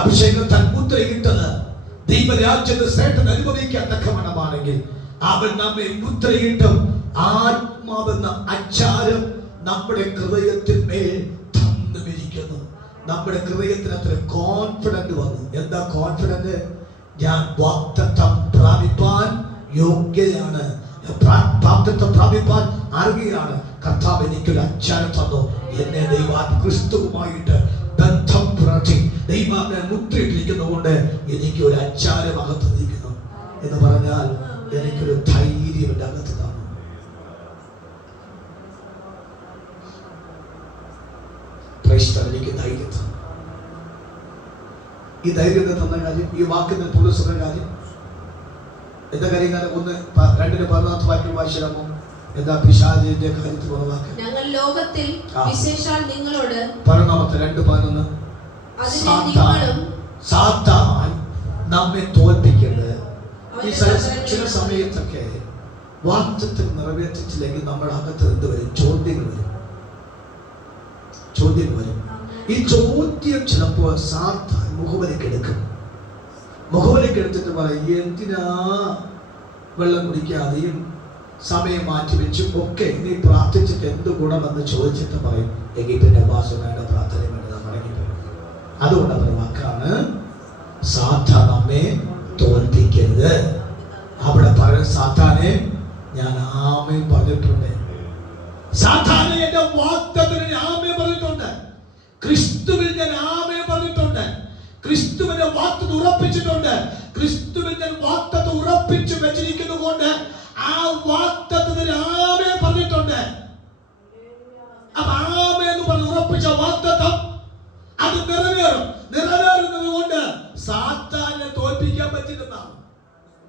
അഭിഷേകം തൻ മുദ്രയിട്ടത് ദൈവരാജ്യത്തെ ശ്രേഷ്ഠത അനുഭവിക്കാൻ തക്കവണ്ണമാണെങ്കിൽ അവൻ നമ്മെ മുദ്രയിട്ടും ആത്മാവെന്ന അച്ചാരം നമ്മുടെ ഹൃദയത്തിന്മേൽ തന്നുമിരിക്കുന്നു. നമ്മുടെ ഹൃദയത്തിന് അത്ര കോൺഫിഡന്റ് വന്നു. എന്താ കോൺഫിഡന്റ്? ഞാൻ വാഗ്ദത്തം പ്രാപിപ്പാൻ യോഗ്യയാണ്, വാഗ്ദത്തം പ്രാപിപ്പാൻ അർഹയാണ്. കർത്താവ് എനിക്കൊരു അച്ചാരം തന്നു. എന്നെ ദൈവം ക്രിസ്തുവുമായിട്ട് ബന്ധം പുലർത്തി ദൈവത്തെ മുദ്രയിട്ടിരിക്കുന്നതുകൊണ്ട് എനിക്ക് ഒരു അച്ചാരം അകത്തിരിക്കുന്നു എന്ന് പറഞ്ഞാൽ എനിക്കൊരു ധൈര്യം എൻ്റെ അകത്ത് കാണും. എനിക്ക് ധൈര്യം തന്നു. ഈ ധൈര്യത്തെ തന്ന കാര്യം, ഈ വാക്കിന് പുലർത്തുന്ന കാര്യം എന്താ കാര്യം? 1:2 വാക്യം വായിച്ചാമോ? എന്താ പിശാചിന്റെ കാര്യത്തിൽ വാക്ക്? ഞങ്ങൾ ലോകത്തിൽ വിശേഷാൽ നിങ്ങളോട് 2:11 സാത്താൻ നമ്മെ തോൽപ്പിക്കരുത്. ഈ ചില സമയത്തൊക്കെ വാഗ്ദത്തം നിറവേറ്റിച്ചില്ലെങ്കിൽ നമ്മുടെ അകത്ത് എന്ത് വരും? ചോദ്യങ്ങൾ വരും. ഈ ചോദ്യം ചിലപ്പോൾ സാത്താൻ മുഖവലിക്കെടുക്കും. മുഖവലിക്കെടുത്തിട്ട് പറയും, എന്തിനാ വെള്ളം കുടിക്കാതെയും സമയം മാറ്റി വെച്ചും ഒക്കെ നീ പ്രാർത്ഥിച്ചിട്ട് എന്ത് ഗുണമെന്ന് ചോദിച്ചിട്ട് പറയും, എങ്കിൽ പിന്നെ ഉപാസനയുടെ പ്രാർത്ഥന വേണ്ടി മടങ്ങിപ്പോയി. അതുകൊണ്ട് അവർ വാക്കാണ് സാത്താൻ നമ്മെ തോൽപ്പിക്കരുത്. അവിടെ പറയുന്ന സാത്താനെ ഞാൻ ആമേൻ പറഞ്ഞിട്ടുണ്ട്. സാത്താനെ എന്റെ വാഗ്ദത്തത്തിന് ഞാൻ ആമേൻ പറഞ്ഞിട്ടുണ്ട്. ക്രിസ്തുവിൽ ഞാൻ ആമേൻ പറഞ്ഞിട്ടുണ്ട്. ക്രിസ്തുവിന്റെ വാഗ്ദത്തം ഉറപ്പിച്ചിട്ടുണ്ട്. ക്രിസ്തുവിൽ ഞാൻ വാഗ്ദത്തം ഉറപ്പിച്ചു വെച്ചിരിക്കുന്നത് കൊണ്ട് ആ വാഗ്ദത്തത്തിന് ആമേൻ പറഞ്ഞിട്ടുണ്ട്. അപ്പൊ ആമേൻ എന്ന് പറഞ്ഞ് ഉറപ്പിച്ച വാഗ്ദത്തം അത് നിറവേറും. നിറവേറുന്നത് കൊണ്ട് സാത്താനെ തോൽപ്പിക്കാൻ പറ്റില്ലെന്നാണ്.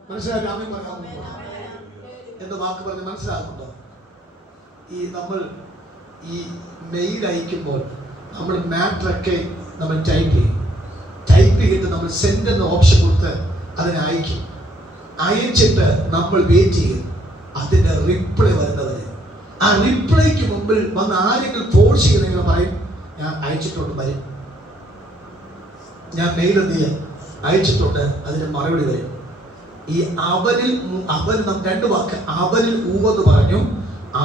മനസ്സിലാക്കി? ആമേൻ പറയാമോ? എന്ന് വാക്ക് പറഞ്ഞ് മനസ്സിലാക്കുന്നുണ്ടോ? നമ്മൾ ഈ മെയിൽ അയക്കുമ്പോൾ നമ്മൾ മാറ്ററൊക്കെ നമ്മൾ ടൈപ്പ് ചെയ്തിട്ട് നമ്മൾ സെൻഡ് എന്ന ഓപ്ഷൻ കൊടുത്ത് അതിനെ അയക്കും. അയച്ചിട്ട് നമ്മൾ വെയിറ്റ് ചെയ്യും അതിന്റെ റിപ്ലൈ വരുന്നവരെ. ആ റിപ്ലൈക്ക് മുമ്പിൽ വന്ന് ആരെങ്കിലും ഫോഴ്സ് ചെയ്തെങ്കിൽ പറയും, ഞാൻ അയച്ചിട്ടുണ്ട്, വരും. ഞാൻ മെയിൽ അയച്ചിട്ടുണ്ട്, അതിന് മറുപടി വരും. ഈ അവനിൽ രണ്ട് വാക്ക്, അവനിൽ ഊവെന്ന് പറഞ്ഞു,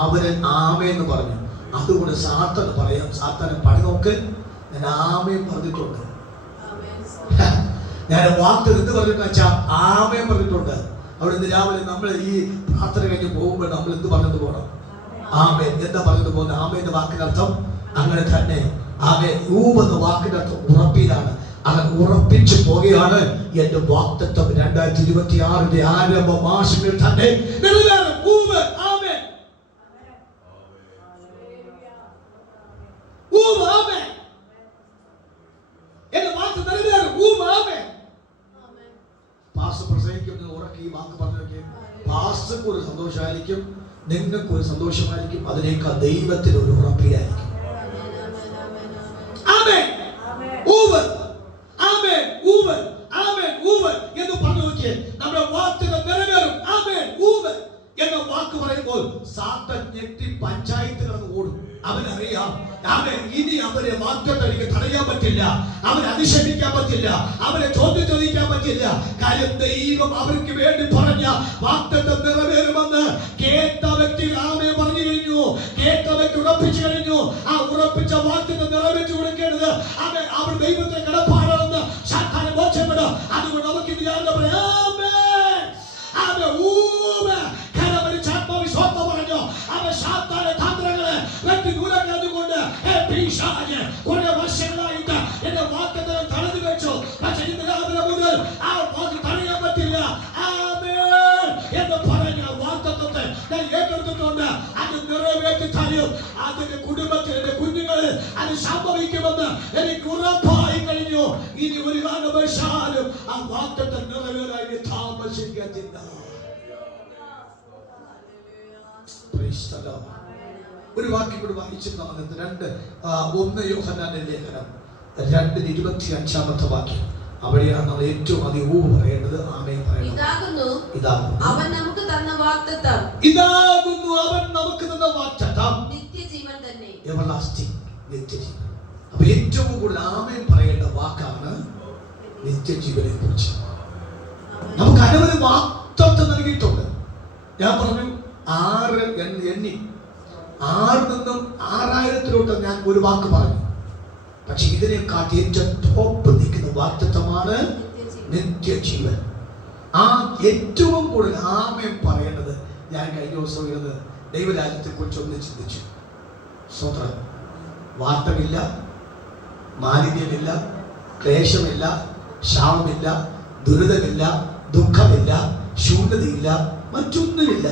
അവനിൽ ആമേന്ന് പറഞ്ഞു. അതുകൊണ്ട് സാത്താൻ പറയാം, സാത്താനെ പണി നോക്ക്, ഞാൻ ആമേൻ പറഞ്ഞിട്ടുണ്ട്. ഞാൻ വാക്ക് എന്ത് പറഞ്ഞിട്ട് വെച്ചാൽ ആമേൻ പറഞ്ഞിട്ടുണ്ട്. അവിടെ ഇന്ന് രാവിലെ നമ്മൾ ഈ പ്രാർത്ഥന കഴിഞ്ഞ് പോകുമ്പോൾ നമ്മൾ എന്ത് പറഞ്ഞത് പോകണം? ആമേൻ. എന്താ പറഞ്ഞത് പോകുന്നത്? ആമേന്റെ വാക്കിനർത്ഥം അങ്ങനെ തന്നെ. ആമേൻ ഊവെന്ന വാക്കിനർത്ഥം ഉറപ്പിലാണ്. അവൻ ഉറപ്പിച്ചു പോകുകയാണ്. എന്റെ വാഗ്ദത്തം 2026 ആരംഭ മാസങ്ങളിൽ തന്നെ നിറവേറും. ഊവ്. ആമേൻ. ഊവ്. ആമേൻ. എന്റെ വാക്ക് നിറവേറും. ഊവ്. ആമേൻ. പാസ്റ്റർ പ്രസംഗിക്കുന്ന ഉറക്കി ഈ വാക്ക് പറഞ്ഞു. പാസ്റ്റർക്ക് ഒരു സന്തോഷമായിരിക്കും, നിങ്ങൾക്ക് ഒരു സന്തോഷമായിരിക്കും, അതിനേക്കാൾ ദൈവത്തിന് ഒരു ഉറപ്പിലായിരിക്കും. ആമേൻ. ഊവ്. ആമേൻ. ഊവ്. ആമേൻ. ഊവ് എന്ന് പറഞ്ഞു നോക്കിയേ, നമ്മുടെ വാക്കുകൾ നിറവേറും. ആമേൻ. ഊവ് എന്ന വാക്ക് പറയുമ്പോൾ സാത്താൻ ഞെട്ടി പഞ്ചായത്ത് കടന്ന് ഓടും. അവനറിയാം, അവൻ ഇനി അവരെ വാഗ്ദത്തം എനിക്ക് തടയാൻ പറ്റില്ല, അവനെ അധിക്ഷേപിക്കാൻ പറ്റില്ല, അവനെ ചോദ്യം ചോദിക്കാൻ പറ്റില്ല. കാര്യം ദൈവം അവർക്ക് വേണ്ടി പറഞ്ഞ വാഗ്ദത്തം നിറവേറുമെന്ന് കേട്ട വ്യക്തി ആമേൻ പറഞ്ഞു കഴിഞ്ഞു. കേട്ട വ്യക്തി ഉറപ്പിച്ചു കഴിഞ്ഞു. ആ ഉറപ്പിച്ച വാഗ്ദത്തം നിറവേറ്റി കൊടുക്കേണ്ടത് അവർ ദൈവത്തെ കടപ്പാടാണെന്ന് സാത്താനെ ബോധ്യപ്പെടുക. അതുകൊണ്ട് നമുക്ക് വിചാരം പറയാം. ആത്മവിശ്വാസം പറഞ്ഞു അവൻ സാത്താന്റെ തന്ത്രങ്ങളെ വെട്ടി ദൂരം കൊണ്ട് കുറെ വർഷങ്ങളായിട്ട് എന്റെ വാഗ്ദത്തം തടഞ്ഞു വെച്ചു. പക്ഷെ ഇന്ന് രാവിലെ മുതൽ ആ വാക്ക് തടയാൻ പറ്റില്ല. ആമേൻ എന്ന് പറഞ്ഞ വാഗ്ദത്തത്തെ ഞാൻ ഏറ്റെടുത്തിട്ടുണ്ട്. അത് നിറവേറ്റി തരും. അതിന്റെ കുടുംബത്തിൽ എന്റെ കുഞ്ഞുങ്ങളിൽ അത് സംഭവിക്കുമെന്ന് എനിക്ക് ഉറപ്പായി കഴിഞ്ഞു. ഇനി ഒരു കാരണവശാലും ആ വാഗ്ദത്തം നിറവേറാൻ താമസിക്കത്തില്ല. ഒരു വാക്യം കൂടി വായിച്ചു. 1 യോഹന്നാന്റെ ലേഖനം 2:25 വാക്യം. അവിടെയാണ് നമ്മൾ ഏറ്റവും അധികം ഊവ് പറയേണ്ടത്. ആമേൻ പറയണം. ഇതാകുന്നു അവൻ നമുക്ക് തന്ന വാഗ്ദത്തം. ഇതാകുന്നു അവൻ നമുക്ക് തന്ന വാഗ്ദത്തം. നിത്യജീവൻ തന്നെ. എവർലാസ്റ്റിംഗ് നിത്യജീവൻ. അപ്പോൾ ഏറ്റവും കൂടുതൽ ആമേൻ പറയേണ്ട വാക്കാണ് നിത്യജീവനെ കുറിച്ച്. നമുക്ക് അനവധി വാഗ്ദത്തം നൽകിയിട്ടുണ്ട്. ഞാൻ പറഞ്ഞു 6 എണ്ണി 6 നിന്നും 6000 ഞാൻ ഒരു വാക്ക് പറഞ്ഞു. പക്ഷെ ഇതിനെക്കാട്ടി ഏറ്റവും ടോപ്പ് നിൽക്കുന്ന വാഗ്ദത്തമാണ് നിത്യജീവൻ. ആ ഏറ്റവും കൂടുതൽ ആമേൻ പറയേണ്ടത്. ഞാൻ കഴിഞ്ഞ ദിവസം ഇരുന്ന് ദൈവരാജ്യത്തെ കുറിച്ച് ഒന്ന് ചിന്തിച്ചു. സ്വതന്ത്രം, വാട്ടമില്ല, മാലിന്യമില്ല, ക്ലേശമില്ല, ക്ഷാമമില്ല, ദുരിതമില്ല, ദുഃഖമില്ല, ശൂന്യതയില്ല, മറ്റൊന്നുമില്ല.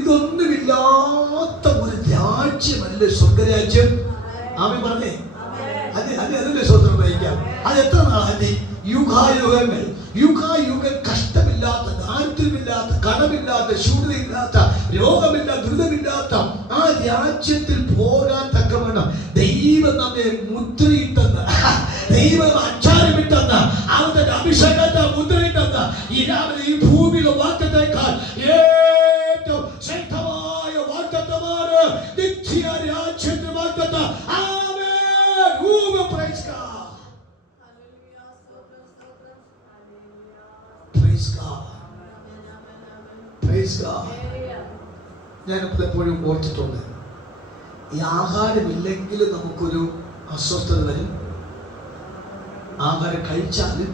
ഇതൊന്നുമില്ലാത്ത ഒരു രാജ്യമല്ല സ്വർഗരാജ്യം. ആമേൻ പറഞ്ഞേ. അതിന്റെ സ്വതന്ത്രം വഹിക്കാം. അത് എത്ര നാളായി? യുഗായുഗങ്ങൾ. യുഗായുഗം കഷ്ടമില്ലാത്ത, ദാരിദ്ര്യമില്ലാത്ത, കടമില്ലാത്ത, ശൂന്യതയില്ലാത്ത, രോഗമില്ല, ദുരിതമില്ലാത്ത ആ രാജ്യത്തിൽ പോകാൻ തക്കവണ്ണം ദൈവം നമ്മെ മുദ്രയിട്ടെന്ന്, ദൈവം അച്ചാരമിട്ടെന്ന്, അവന്റെ അഭിഷേകത്തെ മുദ്രയിട്ടെന്ന് ഈ രാവിലെ ഈ ഭൂമിയിലെ വാക്യത്തേക്കാൾ ഏറ്റവും ശ്രേഷ്ഠമായ വാഗ്ദത്തമാണ് നിത്യ രാജ്യത്തിന്റെ വാഗ്ദത്തം. ഞാൻ പലപ്പോഴും ഓർത്തിട്ടുണ്ട്, ഈ ആഹാരമില്ലെങ്കിൽ നമുക്കൊരു അസ്വസ്ഥത വരും. ആഹാരം കഴിച്ചാലും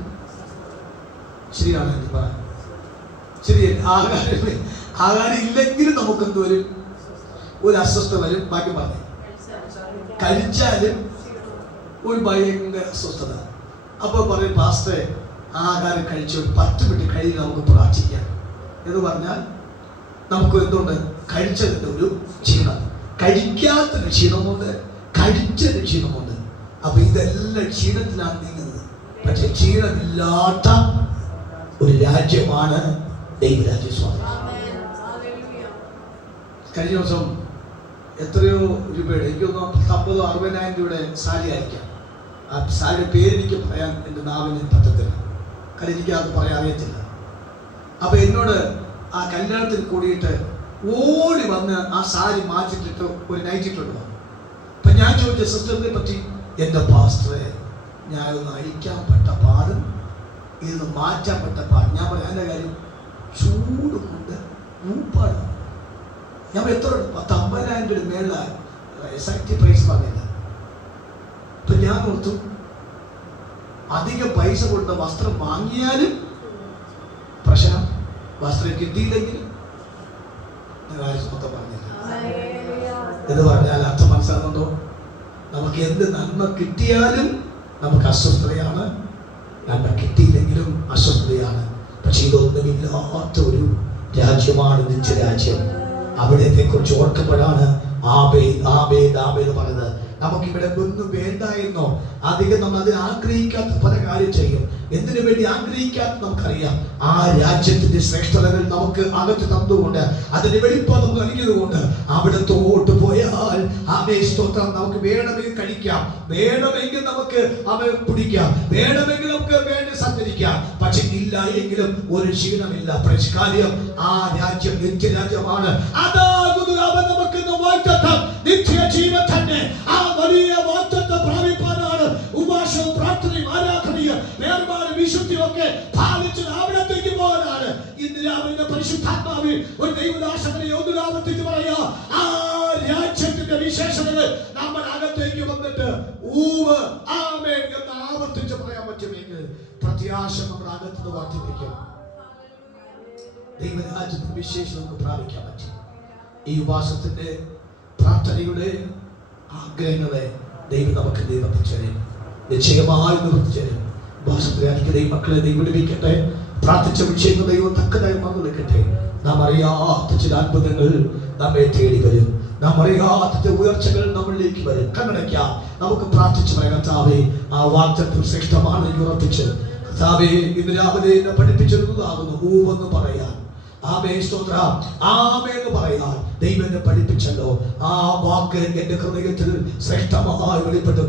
ശരിയാണ് എന്ന് പറയാം. ശരി, ആഹാരം ഇല്ലെങ്കിലും നമുക്കെന്ത് വരും? ഒരു അസ്വസ്ഥത വരും. ബാക്കി പറഞ്ഞു കഴിച്ചാലും ഒരു ഭയങ്കര അസ്വസ്ഥത. അപ്പോൾ പറയും, പാസ്റ്ററെ ആഹാരം കഴിച്ച് ഒരു 10 മിനിറ്റ് കഴിഞ്ഞ് നമുക്ക് പ്രാർത്ഥിക്കാം എന്ന് പറഞ്ഞാൽ നമുക്ക് എന്തുണ്ട്? കഴിച്ചതിൻ്റെ ഒരു ക്ഷീണം, കഴിക്കാത്തൊരു ക്ഷീണമുണ്ട്, കഴിച്ചൊരു ക്ഷീണമുണ്ട്. അപ്പൊ ഇതെല്ലാം ക്ഷീണത്തിലാണ് നീങ്ങുന്നത്. പക്ഷെ ക്ഷീണമില്ലാത്ത ഒരു രാജ്യമാണ് ദൈവരാജ്യസ്വാമി. കഴിഞ്ഞ ദിവസം എത്രയോ രൂപയുടെ, എനിക്കൊന്ന് 50,000-60,000 രൂപയുടെ സാരി അയക്കാം. ആ സാരിയുടെ പേരെനിക്ക് പറയാൻ എൻ്റെ നാവിന് പറ്റത്തില്ല, കാരണം എനിക്കത് പറയാൻ അറിയത്തില്ല. അപ്പൊ എന്നോട് ആ കല്യാണത്തിൽ കൂടിയിട്ട് ഓടി വന്ന് ആ സാരി മാറ്റിട്ടിട്ട് ഒരു നൈറ്റിട്ടുണ്ട്. അപ്പൊ ഞാൻ ചോദിച്ച സിസ്റ്ററിനെ പറ്റി, എൻ്റെ പാസ്റ്ററെ ഞാനൊന്ന് അഴിക്കാൻപ്പെട്ട പാടും ഇത് മാറ്റാൻപ്പെട്ട പാടും. ഞാൻ പറയാം എൻ്റെ കാര്യം ചൂട് കൊണ്ട് ഊപ്പാട്. ഞാൻ എത്ര 50,000 മേളിലായി എക്സാക്റ്റ് പ്രൈസ് പറഞ്ഞില്ല. ഇപ്പൊ ഞാൻ ഓർത്തു അധികം പൈസ കൊടുത്ത വസ്ത്രം വാങ്ങിയാലും പ്രശ്നം, വസ്ത്രം കിട്ടിയില്ലെങ്കിൽ മൊത്തം പറഞ്ഞില്ല. എന്ന് പറഞ്ഞാൽ അർത്ഥം മനസ്സിലാകുന്നുണ്ടോ? നമുക്ക് എന്ത് നന്മ കിട്ടിയാലും നമുക്ക് അസ്വസ്ഥതയാണ്, നന്മ കിട്ടിയില്ലെങ്കിലും അസ്വസ്ഥതയാണ്. പക്ഷെ ഇതൊന്നുമില്ലാത്ത ഒരു രാജ്യമാണ് നിത്യരാജ്യം. അവിടത്തെ കുറിച്ച് ഓർക്കുമ്പോഴാണ് ആമേൻ ആമേൻ ആമേൻ എന്ന് പറയുന്നത്. നമുക്കിവിടെ ഒന്നും വേണ്ട എന്നോ അധികം നമ്മൾ അതിന് ആഗ്രഹിക്കാത്ത പല കാര്യം ചെയ്യും. എന്തിനു വേണ്ടി ആഗ്രഹിക്കാത്ത നമുക്കറിയാം. ആ രാജ്യത്തിന്റെ ശ്രേഷ്ഠതകൾ നമുക്ക് അകത്ത് തന്നുകൊണ്ട് അതിന് വെളിപ്പം നമുക്ക് നൽകിയതുകൊണ്ട് അവിടത്തോട്ട് പോയാൽ ആമേ സ്തോത്രം, നമുക്ക് വേണമെങ്കിൽ കഴിക്കാം, വേണമെങ്കിൽ നമുക്ക് അവ കുടിക്കാം, വേണമെങ്കിൽ നമുക്ക് വേണ്ടി സഞ്ചരിക്കാം. പക്ഷെ ഇല്ല എങ്കിലും ഒരു ക്ഷീണമില്ല. പരിഷ്കാര്യം ആ രാജ്യം നിത്യരാജ്യമാണ്. അതാകുന്നു അവൻ നമുക്ക് വാഗ്ദത്തം, നിത്യജീവൻ തന്നെ. ആ വലിയ വാഗ്ദത്തം പ്രാപിപ്പാനാണ് ഉപവാസവും പ്രാർത്ഥനയും ആരാധനയും വേർപാടും വിശുദ്ധിയും ഒക്കെ പാലിച്ച് അവിടത്തേക്ക് പോകാനാണ്. ഇന്ന് രാവിലെ പരിശുദ്ധാത്മാവിൽ ഒരു ദൈവദാസനെ ഒന്നുരാമത്തേക്ക് പറയാ. ആ രാജ്യത്തിന്റെ വിശേഷതകൾ നമ്മൾ അകത്തേക്ക് വന്നിട്ട് ഊവ് ആമേൻ എന്ന് ആവർത്തിച്ച് പറയാൻ പറ്റുമെങ്കിൽ പ്രത്യാശ നമ്മുടെ അകത്ത് വർദ്ധിപ്പിക്കും. ദൈവരാജ്യത്തിന്റെ വിശേഷം നമുക്ക് പ്രാപിക്കാൻ പറ്റും. ഈ ഉപവാസത്തിന്റെ പ്രാർത്ഥനയുടെ ആഗ്രഹങ്ങളെ ദൈവം നമുക്ക് നിവർത്തിച്ചേരും, നിശ്ചയമായി നിവർത്തിച്ചേരും. ഉപവാസത്തിലായിരിക്കും ദൈവം മക്കളെ ദൈവം വിടുവിക്കട്ടെ. പ്രാർത്ഥിച്ച വിഷയങ്ങൾ ദൈവം തക്കതായി മറന്നുവെക്കട്ടെ. നാം അറിയാത്ത ചില അത്ഭുതങ്ങൾ നമ്മെ തേടി വരും. നാം അറിയാത്ത ഉയർച്ചകൾ നമ്മളിലേക്ക് വരും. കണ്ണടയ്ക്കാം, നമുക്ക് പ്രാർത്ഥിച്ചു പറയാം. കർത്താവേ, ആ വാഗ്ദത്തം ശ്രേഷ്ഠമാണ് ഉറപ്പിച്ച്. കർത്താവേ, ഇന്ന് രാവിലെ എന്നെ പഠിപ്പിച്ചിരുന്നതാകുന്നു ഊവെന്ന് പറയാൻ. ആമേൻ സ്തോത്രം, ആമേൻ എന്ന് പറയാൻ ദൈവം എന്നെ പഠിപ്പിച്ചല്ലോ. ആ വാക്ക് എന്റെ ഹൃദയത്തിൽ ശ്രേഷ്ഠമായി വെളിപ്പെട്ടു.